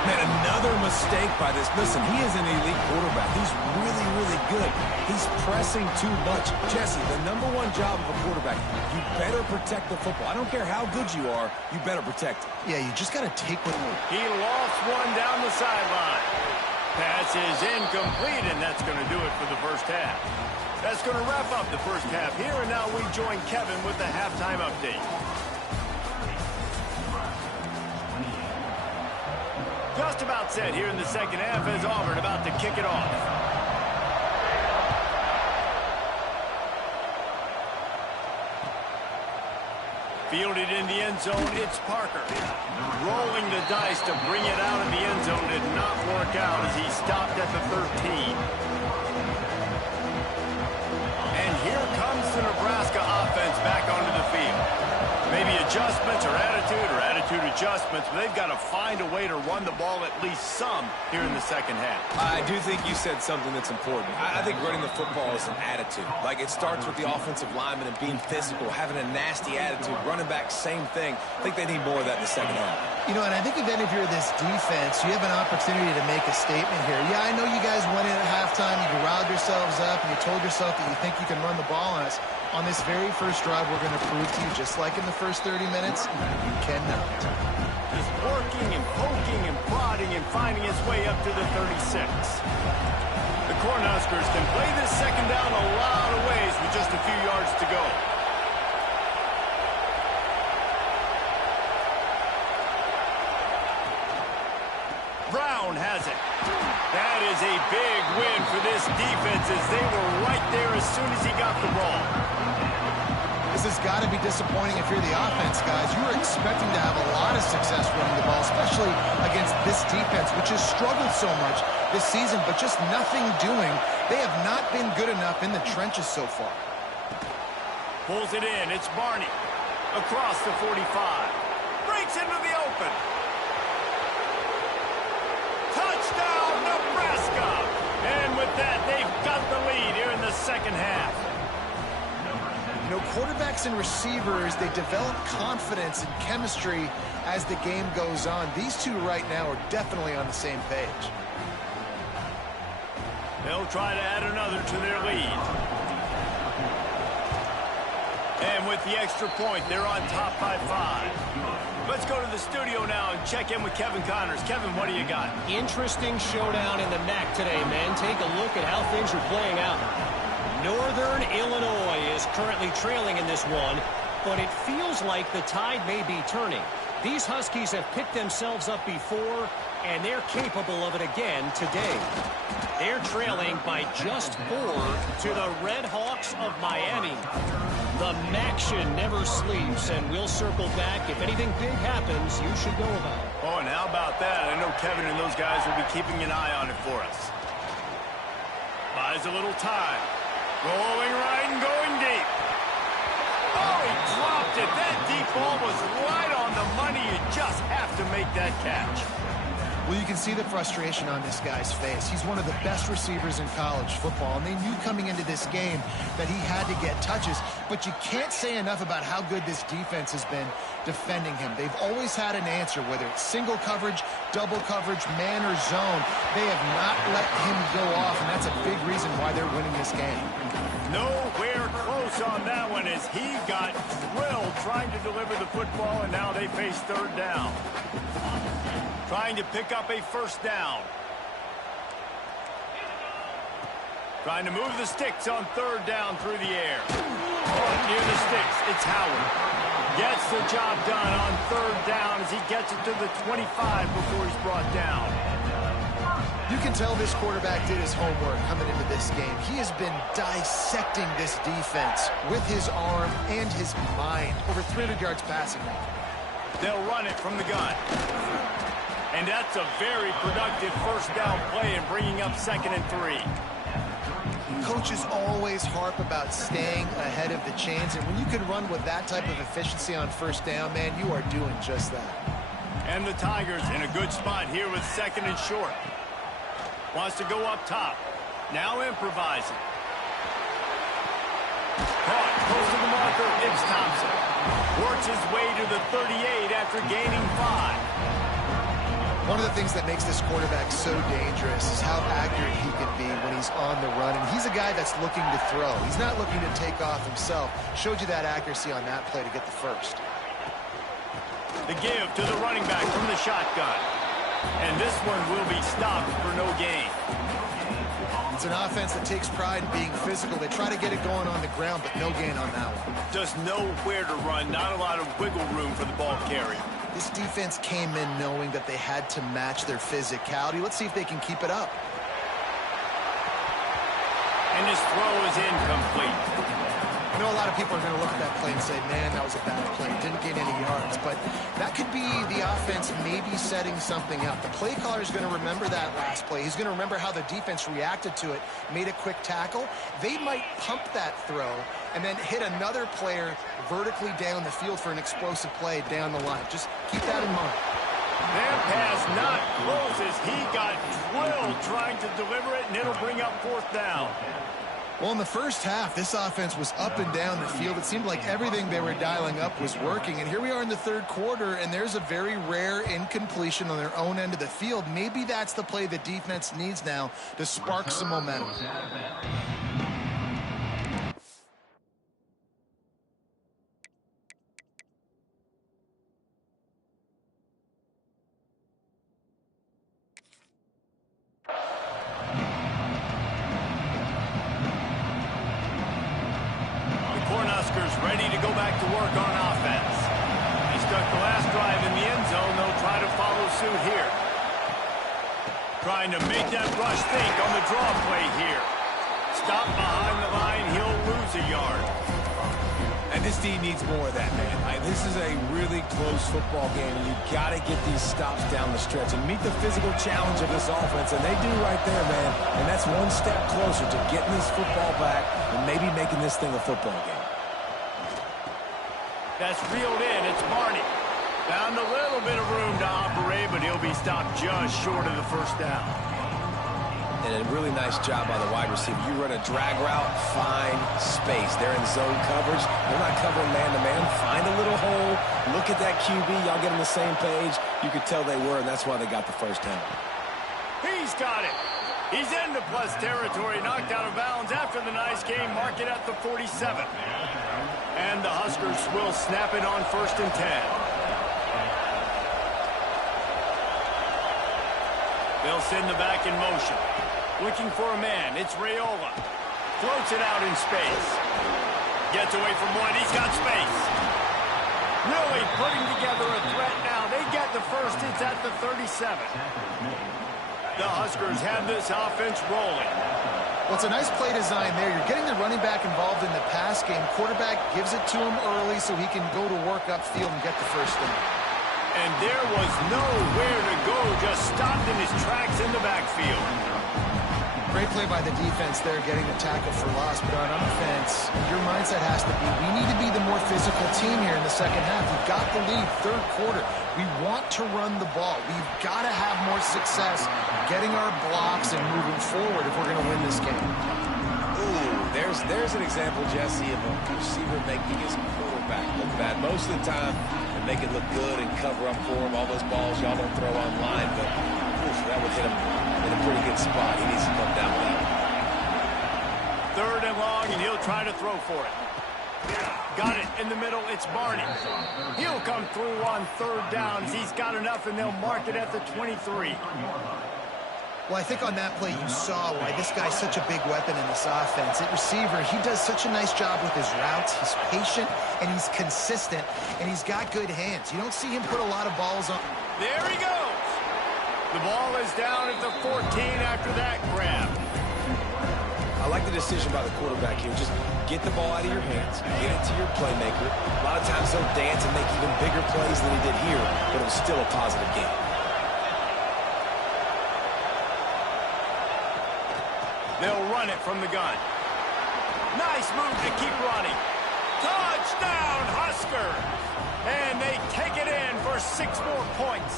Man, another mistake by this. Listen, he is an elite quarterback. He's really, really good. He's pressing too much. Jesse, the #1 job of a quarterback, you better protect the football. I don't care how good you are, you better protect it. Yeah, you just got to take what. He lost one down the sideline. Pass is incomplete, and that's going to do it for the first half. That's going to wrap up the first half here, and now we join Kevin with the halftime update. Just about set here in the second half as Auburn about to kick it off. Fielded in the end zone, it's Parker. Rolling the dice to bring it out of the end zone did not work out as he stopped at the 13. And here comes the Nebraska offense back onto the field. Maybe adjustments or attitude adjustments, but they've got to find a way to run the ball at least some here in the second half. I do think you said something that's important. I think running the football is an attitude. Like, it starts with the offensive lineman and being physical, having a nasty attitude. Running back, same thing. I think they need more of that in the second half. You know, and I think even if you're this defense, you have an opportunity to make a statement here. Yeah, I know you guys went in at halftime, you riled yourselves up, and you told yourself that you think you can run the ball on us. On this very first drive, we're going to prove to you, just like in the first 30 minutes, you cannot. He's working and poking and prodding and finding his way up to the 36. The Cornhuskers can play this second down a lot of ways with just a few yards to go. Brown has it. That is a big win for this defense as they were right there as soon as he got the ball. This has got to be disappointing if you're the offense, guys. You were expecting to have a lot of success running the ball, especially against this defense, which has struggled so much this season, but just nothing doing. They have not been good enough in the trenches so far. Pulls it in. It's Barney. Across the 45. Breaks into the open. Touchdown, Nebraska! And with that, they've got the lead here in the second half. quarterbacks and receivers, they develop confidence and chemistry as the game goes on. These two right now are definitely on the same page. They'll try to add another to their lead. And with the extra point, they're on top by 5. Let's go to the studio now and check in with Kevin Connors. Kevin, what do you got? Interesting showdown in the MAC today, men. Take a look at how things are playing out. Northern Illinois is currently trailing in this one, but it feels like the tide may be turning. These Huskies have picked themselves up before, and they're capable of it again today. They're trailing by just 4 to the Red Hawks of Miami. The MACtion never sleeps, and we'll circle back. If anything big happens, you should know about it. Oh, and how about that? I know Kevin and those guys will be keeping an eye on it for us. Buys a little time. Rolling right and going deep. Oh, he dropped it. That deep ball was right on the money. You just have to make that catch. Well, you can see the frustration on this guy's face. He's one of the best receivers in college football, and they knew coming into this game that he had to get touches, but you can't say enough about how good this defense has been defending him. They've always had an answer, whether it's single coverage, double coverage, man or zone. They have not let him go off, and that's a big reason why they're winning this game. Nowhere close on that one as he got drilled trying to deliver the football, and now they face third down. Trying to pick up a first down. Trying to move the sticks on third down through the air. Oh, near the sticks, it's Howard. Gets the job done on third down as he gets it to the 25 before he's brought down. You can tell this quarterback did his homework coming into this game. He has been dissecting this defense with his arm and his mind. Over 300 yards passing. They'll run it from the gun. And that's a very productive first down play and bringing up 2nd and 3. Coaches always harp about staying ahead of the chains, and when you can run with that type of efficiency on first down, man, you are doing just that. And the Tigers in a good spot here with 2nd and short. Wants to go up top. Now improvising. Caught close to the marker. It's Thompson. Works his way to the 38 after gaining 5. One of the things that makes this quarterback so dangerous is how accurate he can be when he's on the run. And he's a guy that's looking to throw. He's not looking to take off himself. Showed you that accuracy on that play to get the first. The give to the running back from the shotgun. And this one will be stopped for no gain. It's an offense that takes pride in being physical. They try to get it going on the ground, but no gain on that one. Just nowhere to run. Not a lot of wiggle room for the ball carrier. This defense came in knowing that they had to match their physicality. Let's see if they can keep it up. And his throw is incomplete. I know a lot of people are going to look at that play and say, man, that was a bad play. Didn't get any yards. But that could be the offense maybe setting something up. The play caller is going to remember that last play. He's going to remember how the defense reacted to it, made a quick tackle. They might pump that throw and then hit another player vertically down the field for an explosive play down the line. Just keep that in mind. That pass not close as he got drilled trying to deliver it, and it'll bring up 4th down. Well, in the first half, this offense was up and down the field. It seemed like everything they were dialing up was working. And here we are in the third quarter, and there's a very rare incompletion on their own end of the field. Maybe that's the play the defense needs now to spark some momentum. Ready to go back to work on offense. They stuck the last drive in the end zone. They'll try to follow suit here. Trying to make that rush think on the draw play here. Stop behind the line. He'll lose a yard. And this D needs more of that, man. This is a really close football game, and you've got to get these stops down the stretch and meet the physical challenge of this offense, and they do right there, man. And that's one step closer to getting this football back and maybe making this thing a football game. That's reeled in. It's Marnie. Found a little bit of room to operate, but he'll be stopped just short of the first down. And a really nice job by the wide receiver. You run a drag route, find space. They're in zone coverage. They're not covering man-to-man. Find a little hole. Look at that QB. Y'all get on the same page. You could tell they were, and that's why they got the first down. He's got it. He's into plus territory, knocked out of bounds after the nice game. Mark it at the 47. And the Huskers will snap it on 1st and 10. They'll send the back in motion. Looking for a man. It's Raiola. Floats it out in space. Gets away from one. He's got space. Really putting together a threat now. They get the first. It's at the 37. The Huskers have this offense rolling. Well, it's a nice play design there. You're getting the running back involved in the pass game. Quarterback gives it to him early so he can go to work upfield and get the first down. And there was nowhere to go. Just stopped in his tracks in the backfield. Great play by the defense there, getting the tackle for loss. But on offense, your mindset has to be, we need to be the more physical team here in the second half. We've got the lead, third quarter. We want to run the ball. We've got to have more success getting our blocks and moving forward if we're going to win this game. Ooh, there's an example, Jesse, of a receiver making his quarterback look bad. Most of the time, they make it look good and cover up for him. All those balls y'all don't throw online, but oof, that would hit him in a pretty good spot. He needs to come down with that. 3rd and long, and he'll try to throw for it. Got it in the middle. It's Barney. He'll come through on 3rd downs. He's got enough, and they'll mark it at the 23. Well, I think on that play you saw why this guy's such a big weapon in this offense. At receiver, he does such a nice job with his routes. He's patient, and he's consistent, and he's got good hands. You don't see him put a lot of balls on. There he goes. The ball is down at the 14 after that grab. I like the decision by the quarterback here. Just get the ball out of your hands, get it to your playmaker. A lot of times he'll dance and make even bigger plays than he did here, but it was still a positive game. They'll run it from the gun. Nice move to keep running. Touchdown, Husker! And they take it in for 6 more points.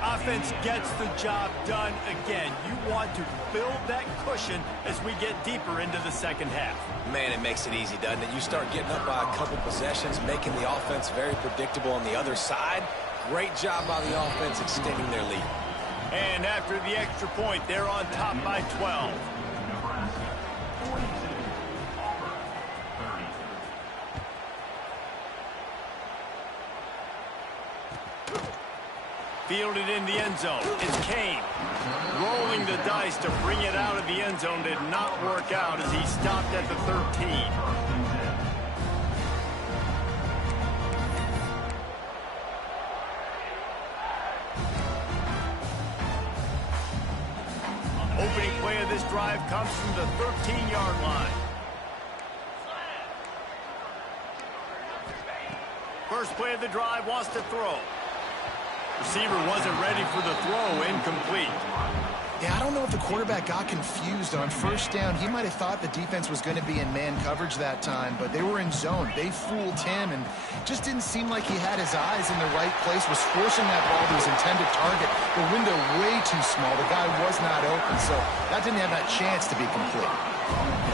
Offense gets the job done again. You want to build that cushion as we get deeper into the second half. Man, it makes it easy, doesn't it? You start getting up by a couple possessions, making the offense very predictable on the other side. Great job by the offense extending their lead. And after the extra point, they're on top by 12. Fielded in the end zone. It's Kane. Rolling the dice to bring it out of the end zone did not work out as he stopped at the 13. Opening play of this drive comes from the 13-yard line. First play of the drive, wants to throw. Receiver wasn't ready for the throw, incomplete. Yeah, I don't know if the quarterback got confused on 1st down. He might have thought the defense was going to be in man coverage that time, but they were in zone. They fooled him and just didn't seem like he had his eyes in the right place, was forcing that ball to his intended target. The window way too small. The guy was not open, so that didn't have that chance to be complete.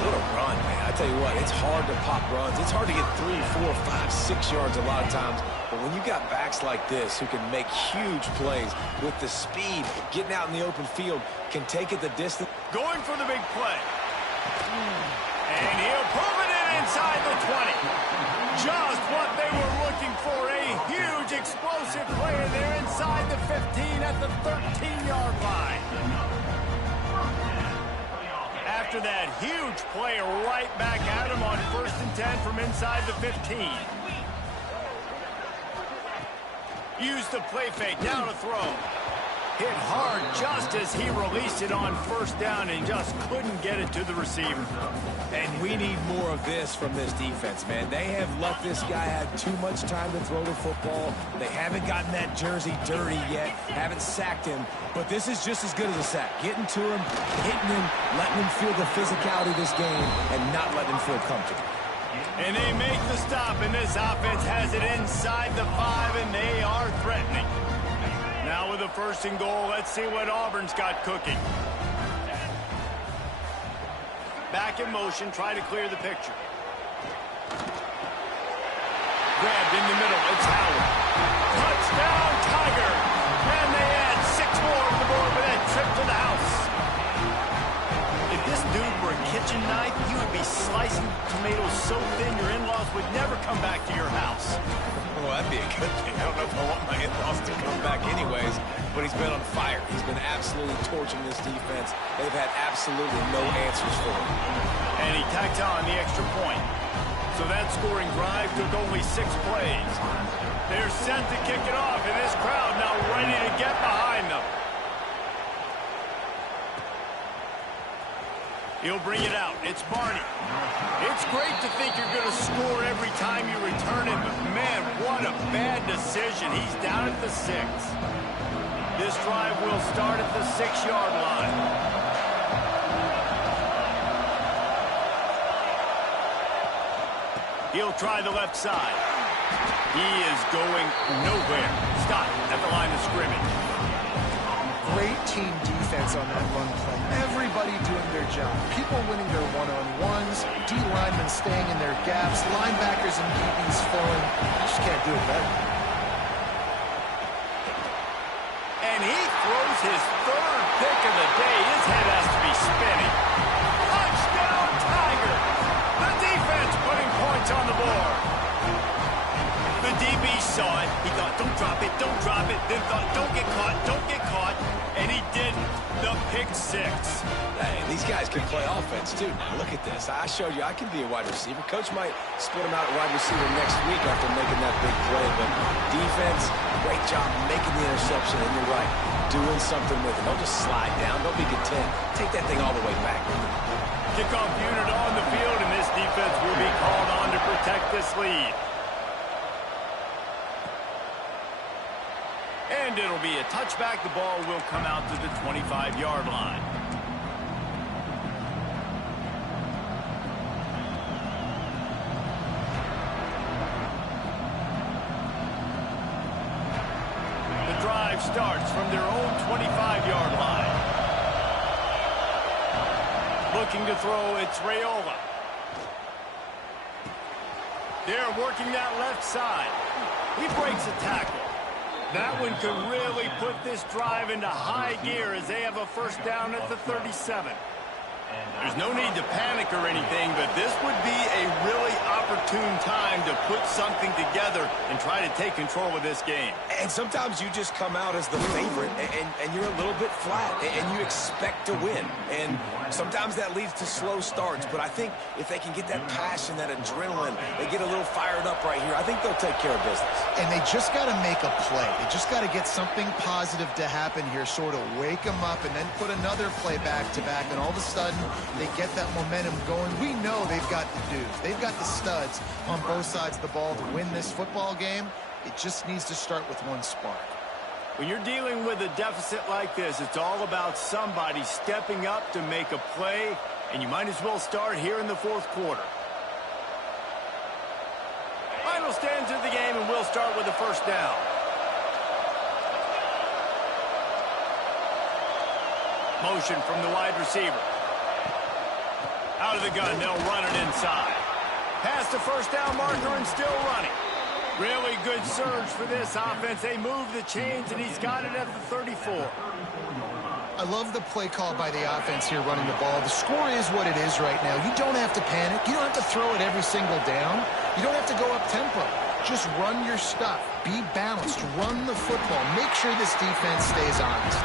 What a run, man. I tell you what, it's hard to pop runs. It's hard to get 3, 4, 5, 6 yards a lot of times. But when you got backs like this who can make huge plays with the speed, getting out in the open field, can take it the distance. Going for the big play. And he'll pull it in inside the 20. Just what they were looking for. A huge explosive play. And they're inside the 15 at the 13-yard line. After that huge play, right back at him on 1st and 10 from inside the 15. Use the play fake, now to throw. Hit hard just as he released it on 1st down and just couldn't get it to the receiver. And we need more of this from this defense, man. They have let this guy have too much time to throw the football. They haven't gotten that jersey dirty yet, haven't sacked him. But this is just as good as a sack. Getting to him, hitting him, letting him feel the physicality of this game, and not letting him feel comfortable. And they make the stop, and this offense has it inside the 5, and they are threatening. Now with a 1st and goal, let's see what Auburn's got cooking. Back in motion, try to clear the picture. Grabbed in the middle, it's Howard. Touchdown, Tiger! And they add 6 more to the board with that trip to the house. If this dude were a kitchen knife, he would be slicing tomatoes so thin your in-laws would never come back to your house. Well, that'd be a good thing. I don't know if I want my in-laws to come back anyways, but he's been on fire. He's been absolutely torching this defense. They've had absolutely no answers for him. And he tacked on the extra point. So that scoring drive took only 6 plays. They're set to kick it off, and this crowd now ready to get behind them. He'll bring it out. It's Barney. It's great to think you're going to score every time you return it, but man, what a bad decision. He's down at the 6. This drive will start at the 6-yard line. He'll try the left side. He is going nowhere. Stop at the line of scrimmage. Great team defense on that run play. Everybody doing their job. People winning their one-on-ones, D-linemen staying in their gaps, linebackers and DBs filling. You just can't do it better. And he throws his 3rd pick of the day. His head has to be spinning. Touchdown, Tiger! The defense putting points on the board. The DB saw it. He thought, don't drop it, don't drop it. Then thought, don't get caught, don't get caught. And he didn't. The pick 6. Hey, these guys can play offense, too. Now, look at this. I showed you I can be a wide receiver. Coach might split him out at wide receiver next week after making that big play. But defense, great job making the interception. And you're right, doing something with it. Don't just slide down. Don't be content. Take that thing all the way back. Kickoff unit on the field, and this defense will be called on to protect this lead. And it'll be a touchback. The ball will come out to the 25-yard line. The drive starts from their own 25-yard line. Looking to throw, it's Raiola. They're working that left side. He breaks a tackle. That one could really put this drive into high gear as they have a 1st down at the 37. There's no need to panic or anything, but this would be a really opportune time to put something together and try to take control of this game. And sometimes you just come out as the favorite, and you're a little bit flat, and you expect to win. And sometimes that leads to slow starts, but I think if they can get that passion, that adrenaline, they get a little fired up right here, I think they'll take care of business. And they just got to make a play. They just got to get something positive to happen here, sort of wake them up, and then put another play back-to-back, and all of a sudden they get that momentum going. We know they've got the dudes. They've got the studs on both sides of the ball to win this football game. It just needs to start with one spark. When you're dealing with a deficit like this, it's all about somebody stepping up to make a play, and you might as well start here in the 4th quarter. Final stands of the game, and we'll start with the 1st down. Motion from the wide receiver. Out of the gun, they'll run it inside. Past the 1st down marker and still running. Really good surge for this offense. They move the chains, and he's got it at the 34. I love the play call by the offense here running the ball. The score is what it is right now. You don't have to panic. You don't have to throw it every single down. You don't have to go up tempo. Just run your stuff. Be balanced. Run the football. Make sure this defense stays honest.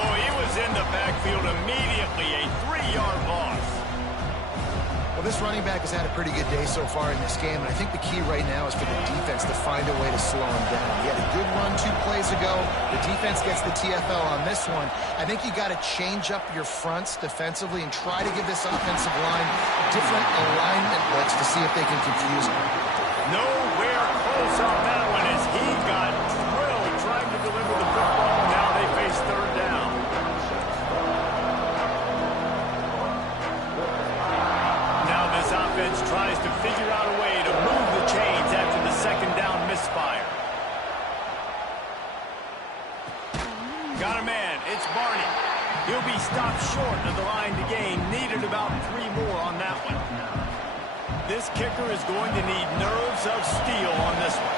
Oh, he was in the backfield immediately. A 3-yard loss. Well, this running back has had a pretty good day so far in this game, and I think the key right now is for the defense to find a way to slow him down. He had a good run 2 plays ago. The defense gets the TFL on this one. I think you got to change up your fronts defensively and try to give this offensive line different alignment looks to see if they can confuse him. Nowhere close on that one as he got drilled trying to deliver the football. Now they face 3rd down. Offense tries to figure out a way to move the chains after the 2nd down misfire. he stopped short of the line to gain. Needed about 3 more on that one. This kicker is going to need nerves of steel on this one.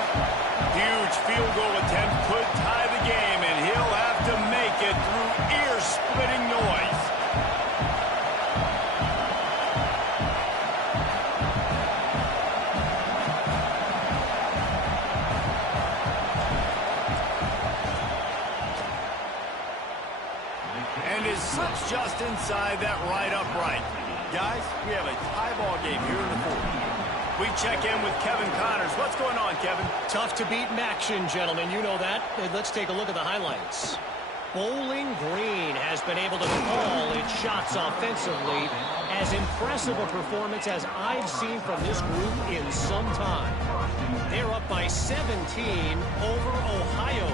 Huge field goal attempt could tie the game, and he'll have to make it through ear-splitting noise. And is slips just inside that right upright. Guys, we have a tie ball game here in the fourth. We check in with Kevin Connors. What's going on, Kevin? Tough to beat action, gentlemen. You know that. And let's take a look at the highlights. Bowling Green has been able to call its shots offensively. As impressive a performance as I've seen from this group in some time. They're up by 17 over Ohio.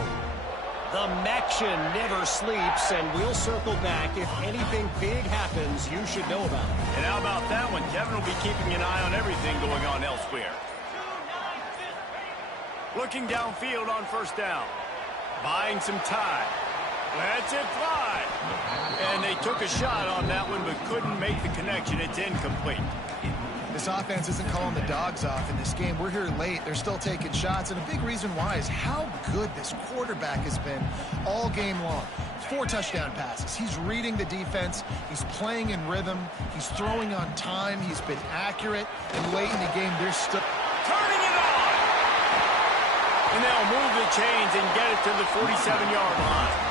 The Maction never sleeps, and we'll circle back. If anything big happens, you should know about it. And how about that one? Kevin will be keeping an eye on everything going on elsewhere. Looking downfield on first down. Buying some time. Lets it fly. And they took a shot on that one, but couldn't make the connection. It's incomplete. This offense isn't calling the dogs off in this game. We're here late. They're still taking shots, and a big reason why is how good this quarterback has been all game long. 4 touchdown passes. He's reading the defense. He's playing in rhythm. He's throwing on time. He's been accurate. And late in the game, they're still turning it on. And they'll move the chains and get it to the 47-yard line.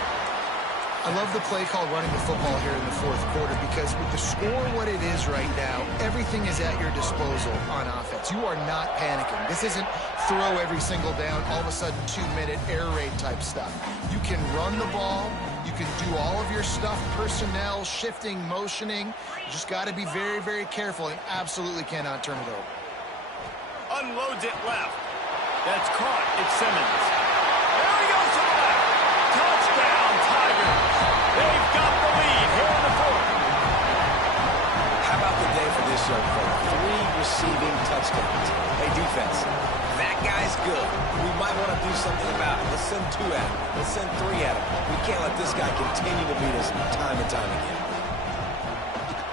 I love the play call running the football here in the fourth quarter because with the score what it is right now, everything is at your disposal on offense. You are not panicking. This isn't throw every single down, all of a sudden 2-minute air raid type stuff. You can run the ball. You can do all of your stuff, personnel, shifting, motioning. You just got to be very, very careful and absolutely cannot turn it over. Unloads it left. That's caught. It's Simmons. There he goes to the left. Touchdown, Tigers. They've got the lead here in the fourth. How about the day for this young fella? 3 receiving touchdowns. Hey, defense, that guy's good. We might want to do something about it. Let's send 2 at him. Let's send 3 at him. We can't let this guy continue to beat us time and time again.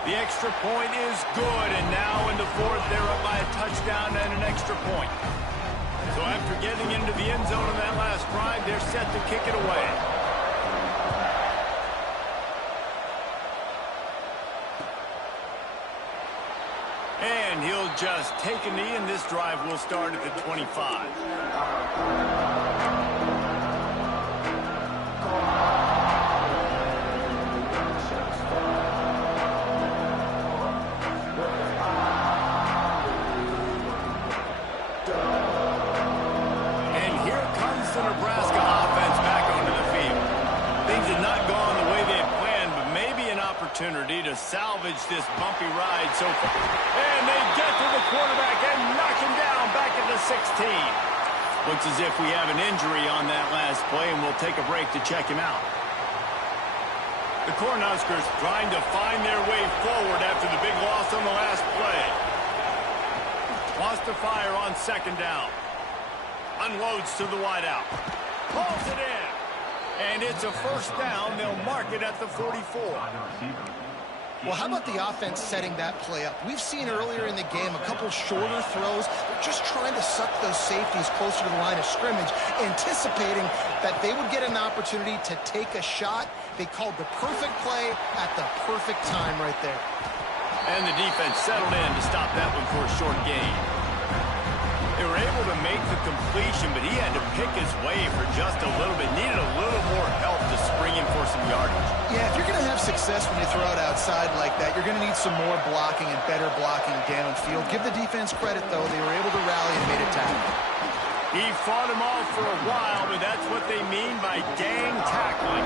The extra point is good, and now in the fourth, they're up by a touchdown and an extra point. So after getting into the end zone on that last drive, they're set to kick it away. And he'll just take a knee, and this drive will start at the 25. And here comes the Nebraska offense back onto the field. Things have not gone the way they had planned, but maybe an opportunity to salvage this bumpy ride so far. And they get to the quarterback and knock him down back at the 16. Looks as if we have an injury on that last play, and we'll take a break to check him out. The Cornhuskers trying to find their way forward after the big loss on the last play. Wants to fire on second down. Unloads to the wideout. Pulls it in. And it's a first down. They'll mark it at the 44. Well, how about the offense setting that play up? We've seen earlier in the game a couple shorter throws. They're just trying to suck those safeties closer to the line of scrimmage, anticipating that they would get an opportunity to take a shot. They called the perfect play at the perfect time right there. And the defense settled in to stop that one for a short gain. They were able to make the completion, but he had to pick his way for just a little bit. Needed a little more help to spring in for some yardage. Yeah, if you're going to have success when you throw it outside like that, you're going to need some more blocking and better blocking downfield. Give the defense credit, though. They were able to rally and made it tackle. He fought him off for a while, but that's what they mean by gang tackling.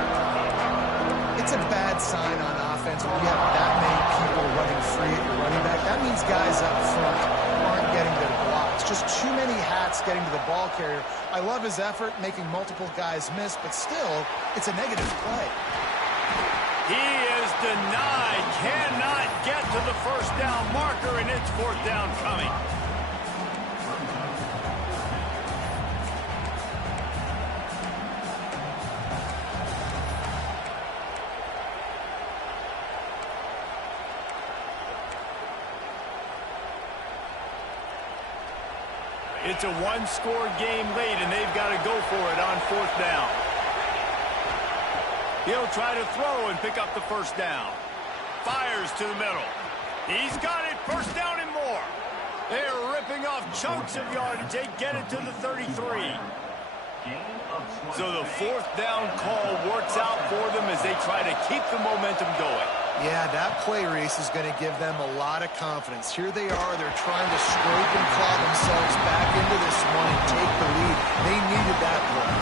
It's a bad sign on offense when you have that many people running free at your running back. That means guys up front aren't getting their blocks. Just too many hats getting to the ball carrier. I love his effort, making multiple guys miss, but still, it's a negative play. He is denied, cannot get to the first down marker, and it's fourth down coming. It's a one-score game late, and they've got to go for it on 4th down. He'll try to throw and pick up the first down. Fires to the middle. He's got it. First down and more. They're ripping off chunks of yardage. They get it to the 33. So the 4th down call works out for them as they try to keep the momentum going. Yeah, that play race is going to give them a lot of confidence. Here they are. They're trying to scrape and claw themselves back into this one and take the lead. They needed that play.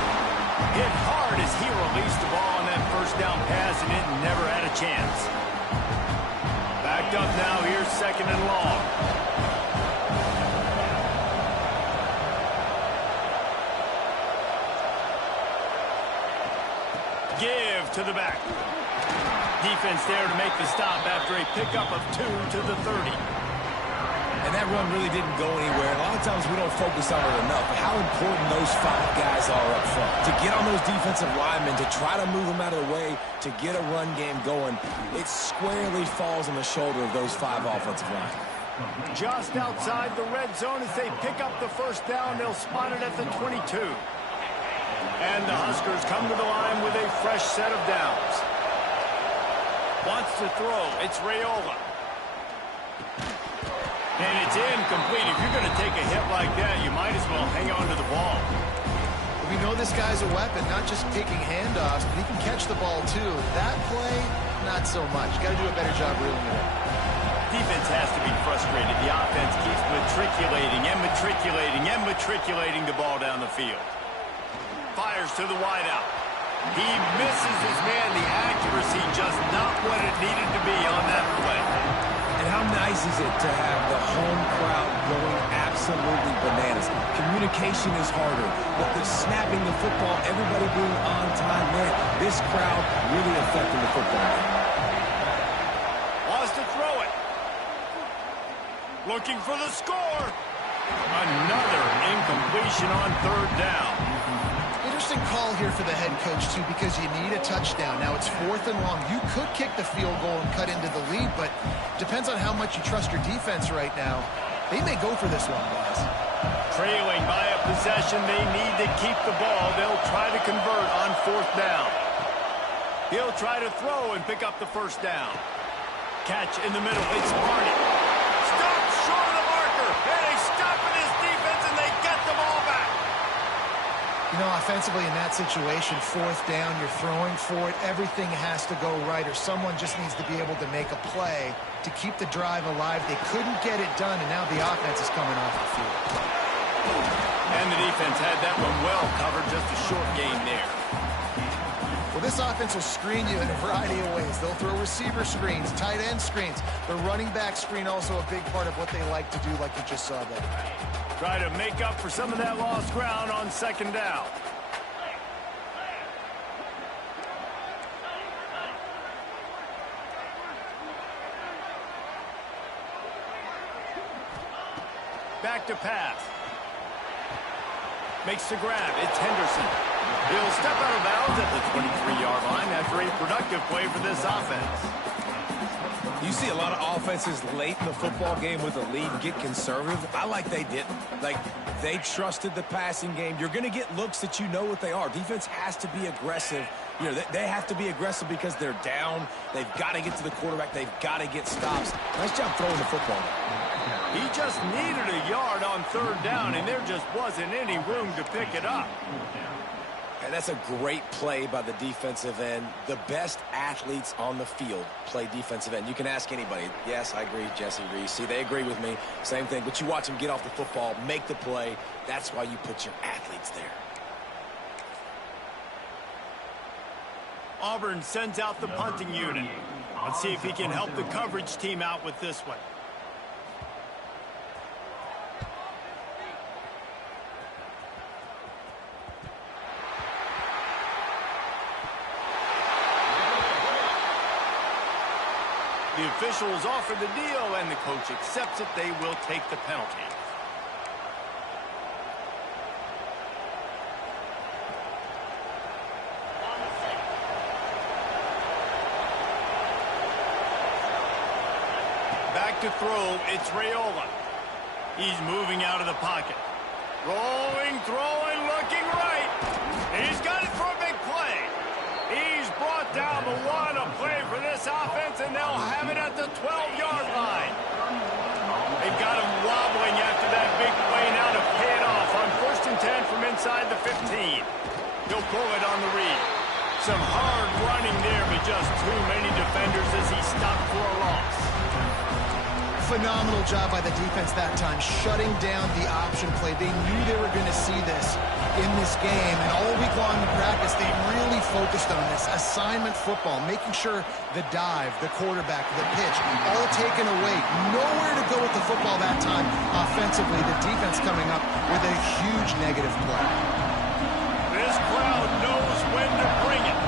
Hit hard as he released the ball on that first down pass, and it never had a chance. Backed up now. Here's 2nd and long. Give to the back. Defense there to make the stop after a pickup of 2 to the 30. And that run really didn't go anywhere. A lot of times we don't focus on it enough, but how important those 5 guys are up front. To get on those defensive linemen, to try to move them out of the way, to get a run game going, it squarely falls on the shoulder of those 5 offensive linemen. Just outside the red zone as they pick up the first down. They'll spot it at the 22. And the Huskers come to the line with a fresh set of downs. Wants to throw. It's Raiola. And it's incomplete. If you're going to take a hit like that, you might as well hang on to the ball. We know this guy's a weapon, not just taking handoffs, but he can catch the ball too. That play, not so much. Got to do a better job reeling it in. Defense has to be frustrated. The offense keeps matriculating and matriculating and matriculating the ball down the field. Fires to the wideout. He misses his man. The accuracy just not what it needed to be on that play. And how nice is it to have the home crowd going absolutely bananas? Communication is harder, but the snapping the football, everybody being on time, man, this crowd really affecting the football game. Wants to throw it. Looking for the score. Another incompletion on 3rd down. Interesting call here for the head coach, too, because you need a touchdown. Now it's 4th and long. You could kick the field goal and cut into the lead, but depends on how much you trust your defense right now. They may go for this one, guys. Trailing by a possession, they need to keep the ball. They'll try to convert on 4th down. He'll try to throw and pick up the first down. Catch in the middle. It's Barney. Stop short of the marker. And they stop in his defense, and they get the ball back. You know, offensively in that situation, 4th down, you're throwing for it. Everything has to go right, or someone just needs to be able to make a play to keep the drive alive. They couldn't get it done, and now the offense is coming off the field. And the defense had that one well covered. Just a short gain there. Well, this offense will screen you in a variety of ways. They'll throw receiver screens, tight end screens. The running back screen also a big part of what they like to do, like you just saw there. Try to make up for some of that lost ground on 2nd down. Back to pass. Makes the grab. It's Henderson. He'll step out of bounds at the 23-yard line after a productive play for this offense. You see a lot of offenses late in the football game with a lead get conservative. I like they didn't. Like, they trusted the passing game. You're going to get looks that you know what they are. Defense has to be aggressive. You know, they have to be aggressive because they're down. They've got to get to the quarterback. They've got to get stops. Nice job throwing the football. He just needed a yard on 3rd down, and there just wasn't any room to pick it up. And that's a great play by the defensive end. The best athletes on the field play defensive end. You can ask anybody. Yes, I agree, Jesse Reese. See, they agree with me. Same thing. But you watch them get off the football, make the play. That's why you put your athletes there. Auburn sends out the punting unit. Let's see if he can help the coverage team out with this one. The officials offer the deal, and the coach accepts it. They will take the penalty. Back to throw, it's Raiola. He's moving out of the pocket. Rolling, throwing, looking right. He's got it for a big play. He's brought down the one, a play for this offense, and they'll have it at the 12-yard line. They've got him wobbling after that big play now to pay it off on 1st and 10 from inside the 15. He'll pull it on the read. Some hard running there, but just too many defenders as he stopped for a loss. Phenomenal job by the defense that time, shutting down the option play. They knew they were going to see this in this game, and all week long in practice, they really focused on this assignment football, making sure the dive, the quarterback, the pitch, all taken away. Nowhere to go with the football that time offensively. The defense coming up with a huge negative play. This crowd knows when to bring it.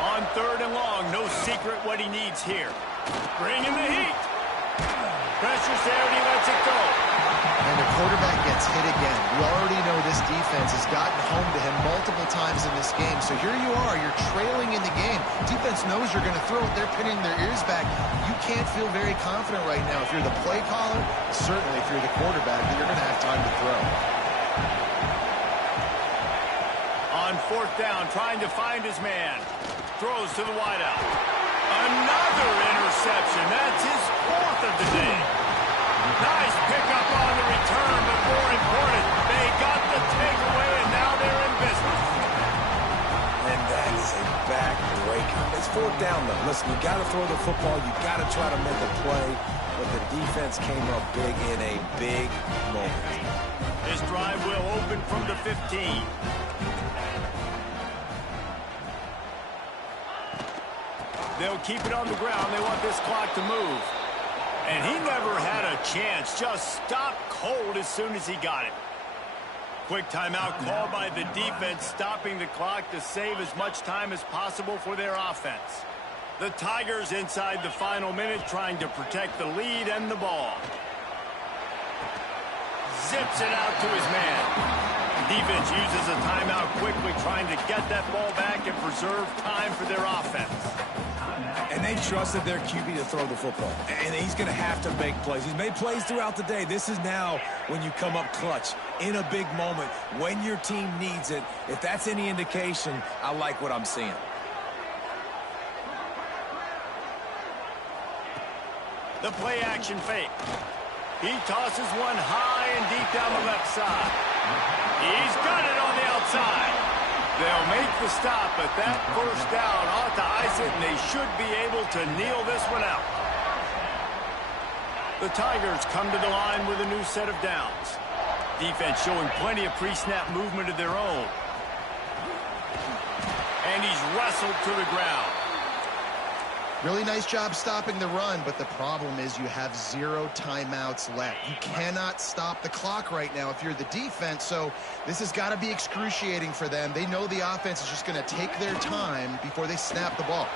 On 3rd and long, no secret what he needs here. Bringing the heat. Pressure's there and he lets it go. And the quarterback gets hit again. You already know this defense has gotten home to him multiple times in this game. So here you are, you're trailing in the game. Defense knows you're going to throw it. They're pinning their ears back. You can't feel very confident right now. If you're the play caller, certainly if you're the quarterback, that you're going to have time to throw. On 4th down, trying to find his man. Throws to the wideout. Another interception. That's his 4th of the day. Nice pickup on the return, but more important, they got the takeaway, and now they're in business. And that is a back-breaker. It's 4th down, though. Listen, you got to throw the football. You got to try to make a play, but the defense came up big in a big moment. This drive will open from the 15. They'll keep it on the ground. They want this clock to move. And he never had a chance. Just stopped cold as soon as he got it. Quick timeout called by the defense, stopping the clock to save as much time as possible for their offense. The Tigers inside the final minute trying to protect the lead and the ball. Zips it out to his man. Defense uses a timeout quickly, trying to get that ball back and preserve time for their offense. And they trusted their QB to throw the football. And he's going to have to make plays. He's made plays throughout the day. This is now when you come up clutch in a big moment when your team needs it. If that's any indication, I like what I'm seeing. The play action fake. He tosses one high and deep down the left side. He's got it on the outside. They'll make the stop, but that 1st down ought to ice it, and they should be able to kneel this one out. The Tigers come to the line with a new set of downs. Defense showing plenty of pre-snap movement of their own. And he's wrestled to the ground. Really nice job stopping the run, but the problem is you have 0 timeouts left. You cannot stop the clock right now if you're the defense, so this has got to be excruciating for them. They know the offense is just going to take their time before they snap the ball.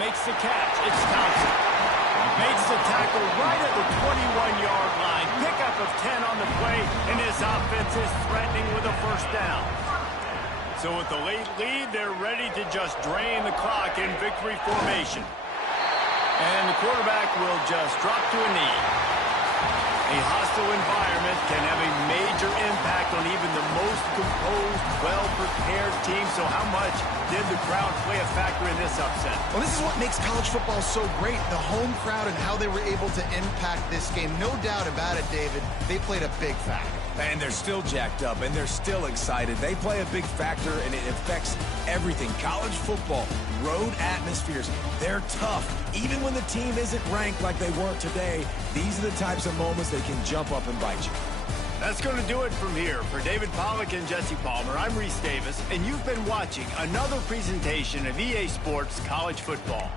Makes the catch. It's Thompson. Makes the tackle right at the 21-yard line. Pickup of 10 on the play, and his offense is threatening with a 1st down. So with the late lead, they're ready to just drain the clock in victory formation. And the quarterback will just drop to a knee. A hostile environment can have a major impact on even the most composed, well-prepared team. So how much did the crowd play a factor in this upset? Well, this is what makes college football so great, the home crowd and how they were able to impact this game. No doubt about it, David. They played a big factor. And they're still jacked up, and they're still excited. They play a big factor, and it affects everything. College football, road atmospheres, they're tough. Even when the team isn't ranked like they weren't today, these are the types of moments they can jump up and bite you. That's going to do it from here. For David Pollack and Jesse Palmer, I'm Reese Davis, and you've been watching another presentation of EA Sports College Football.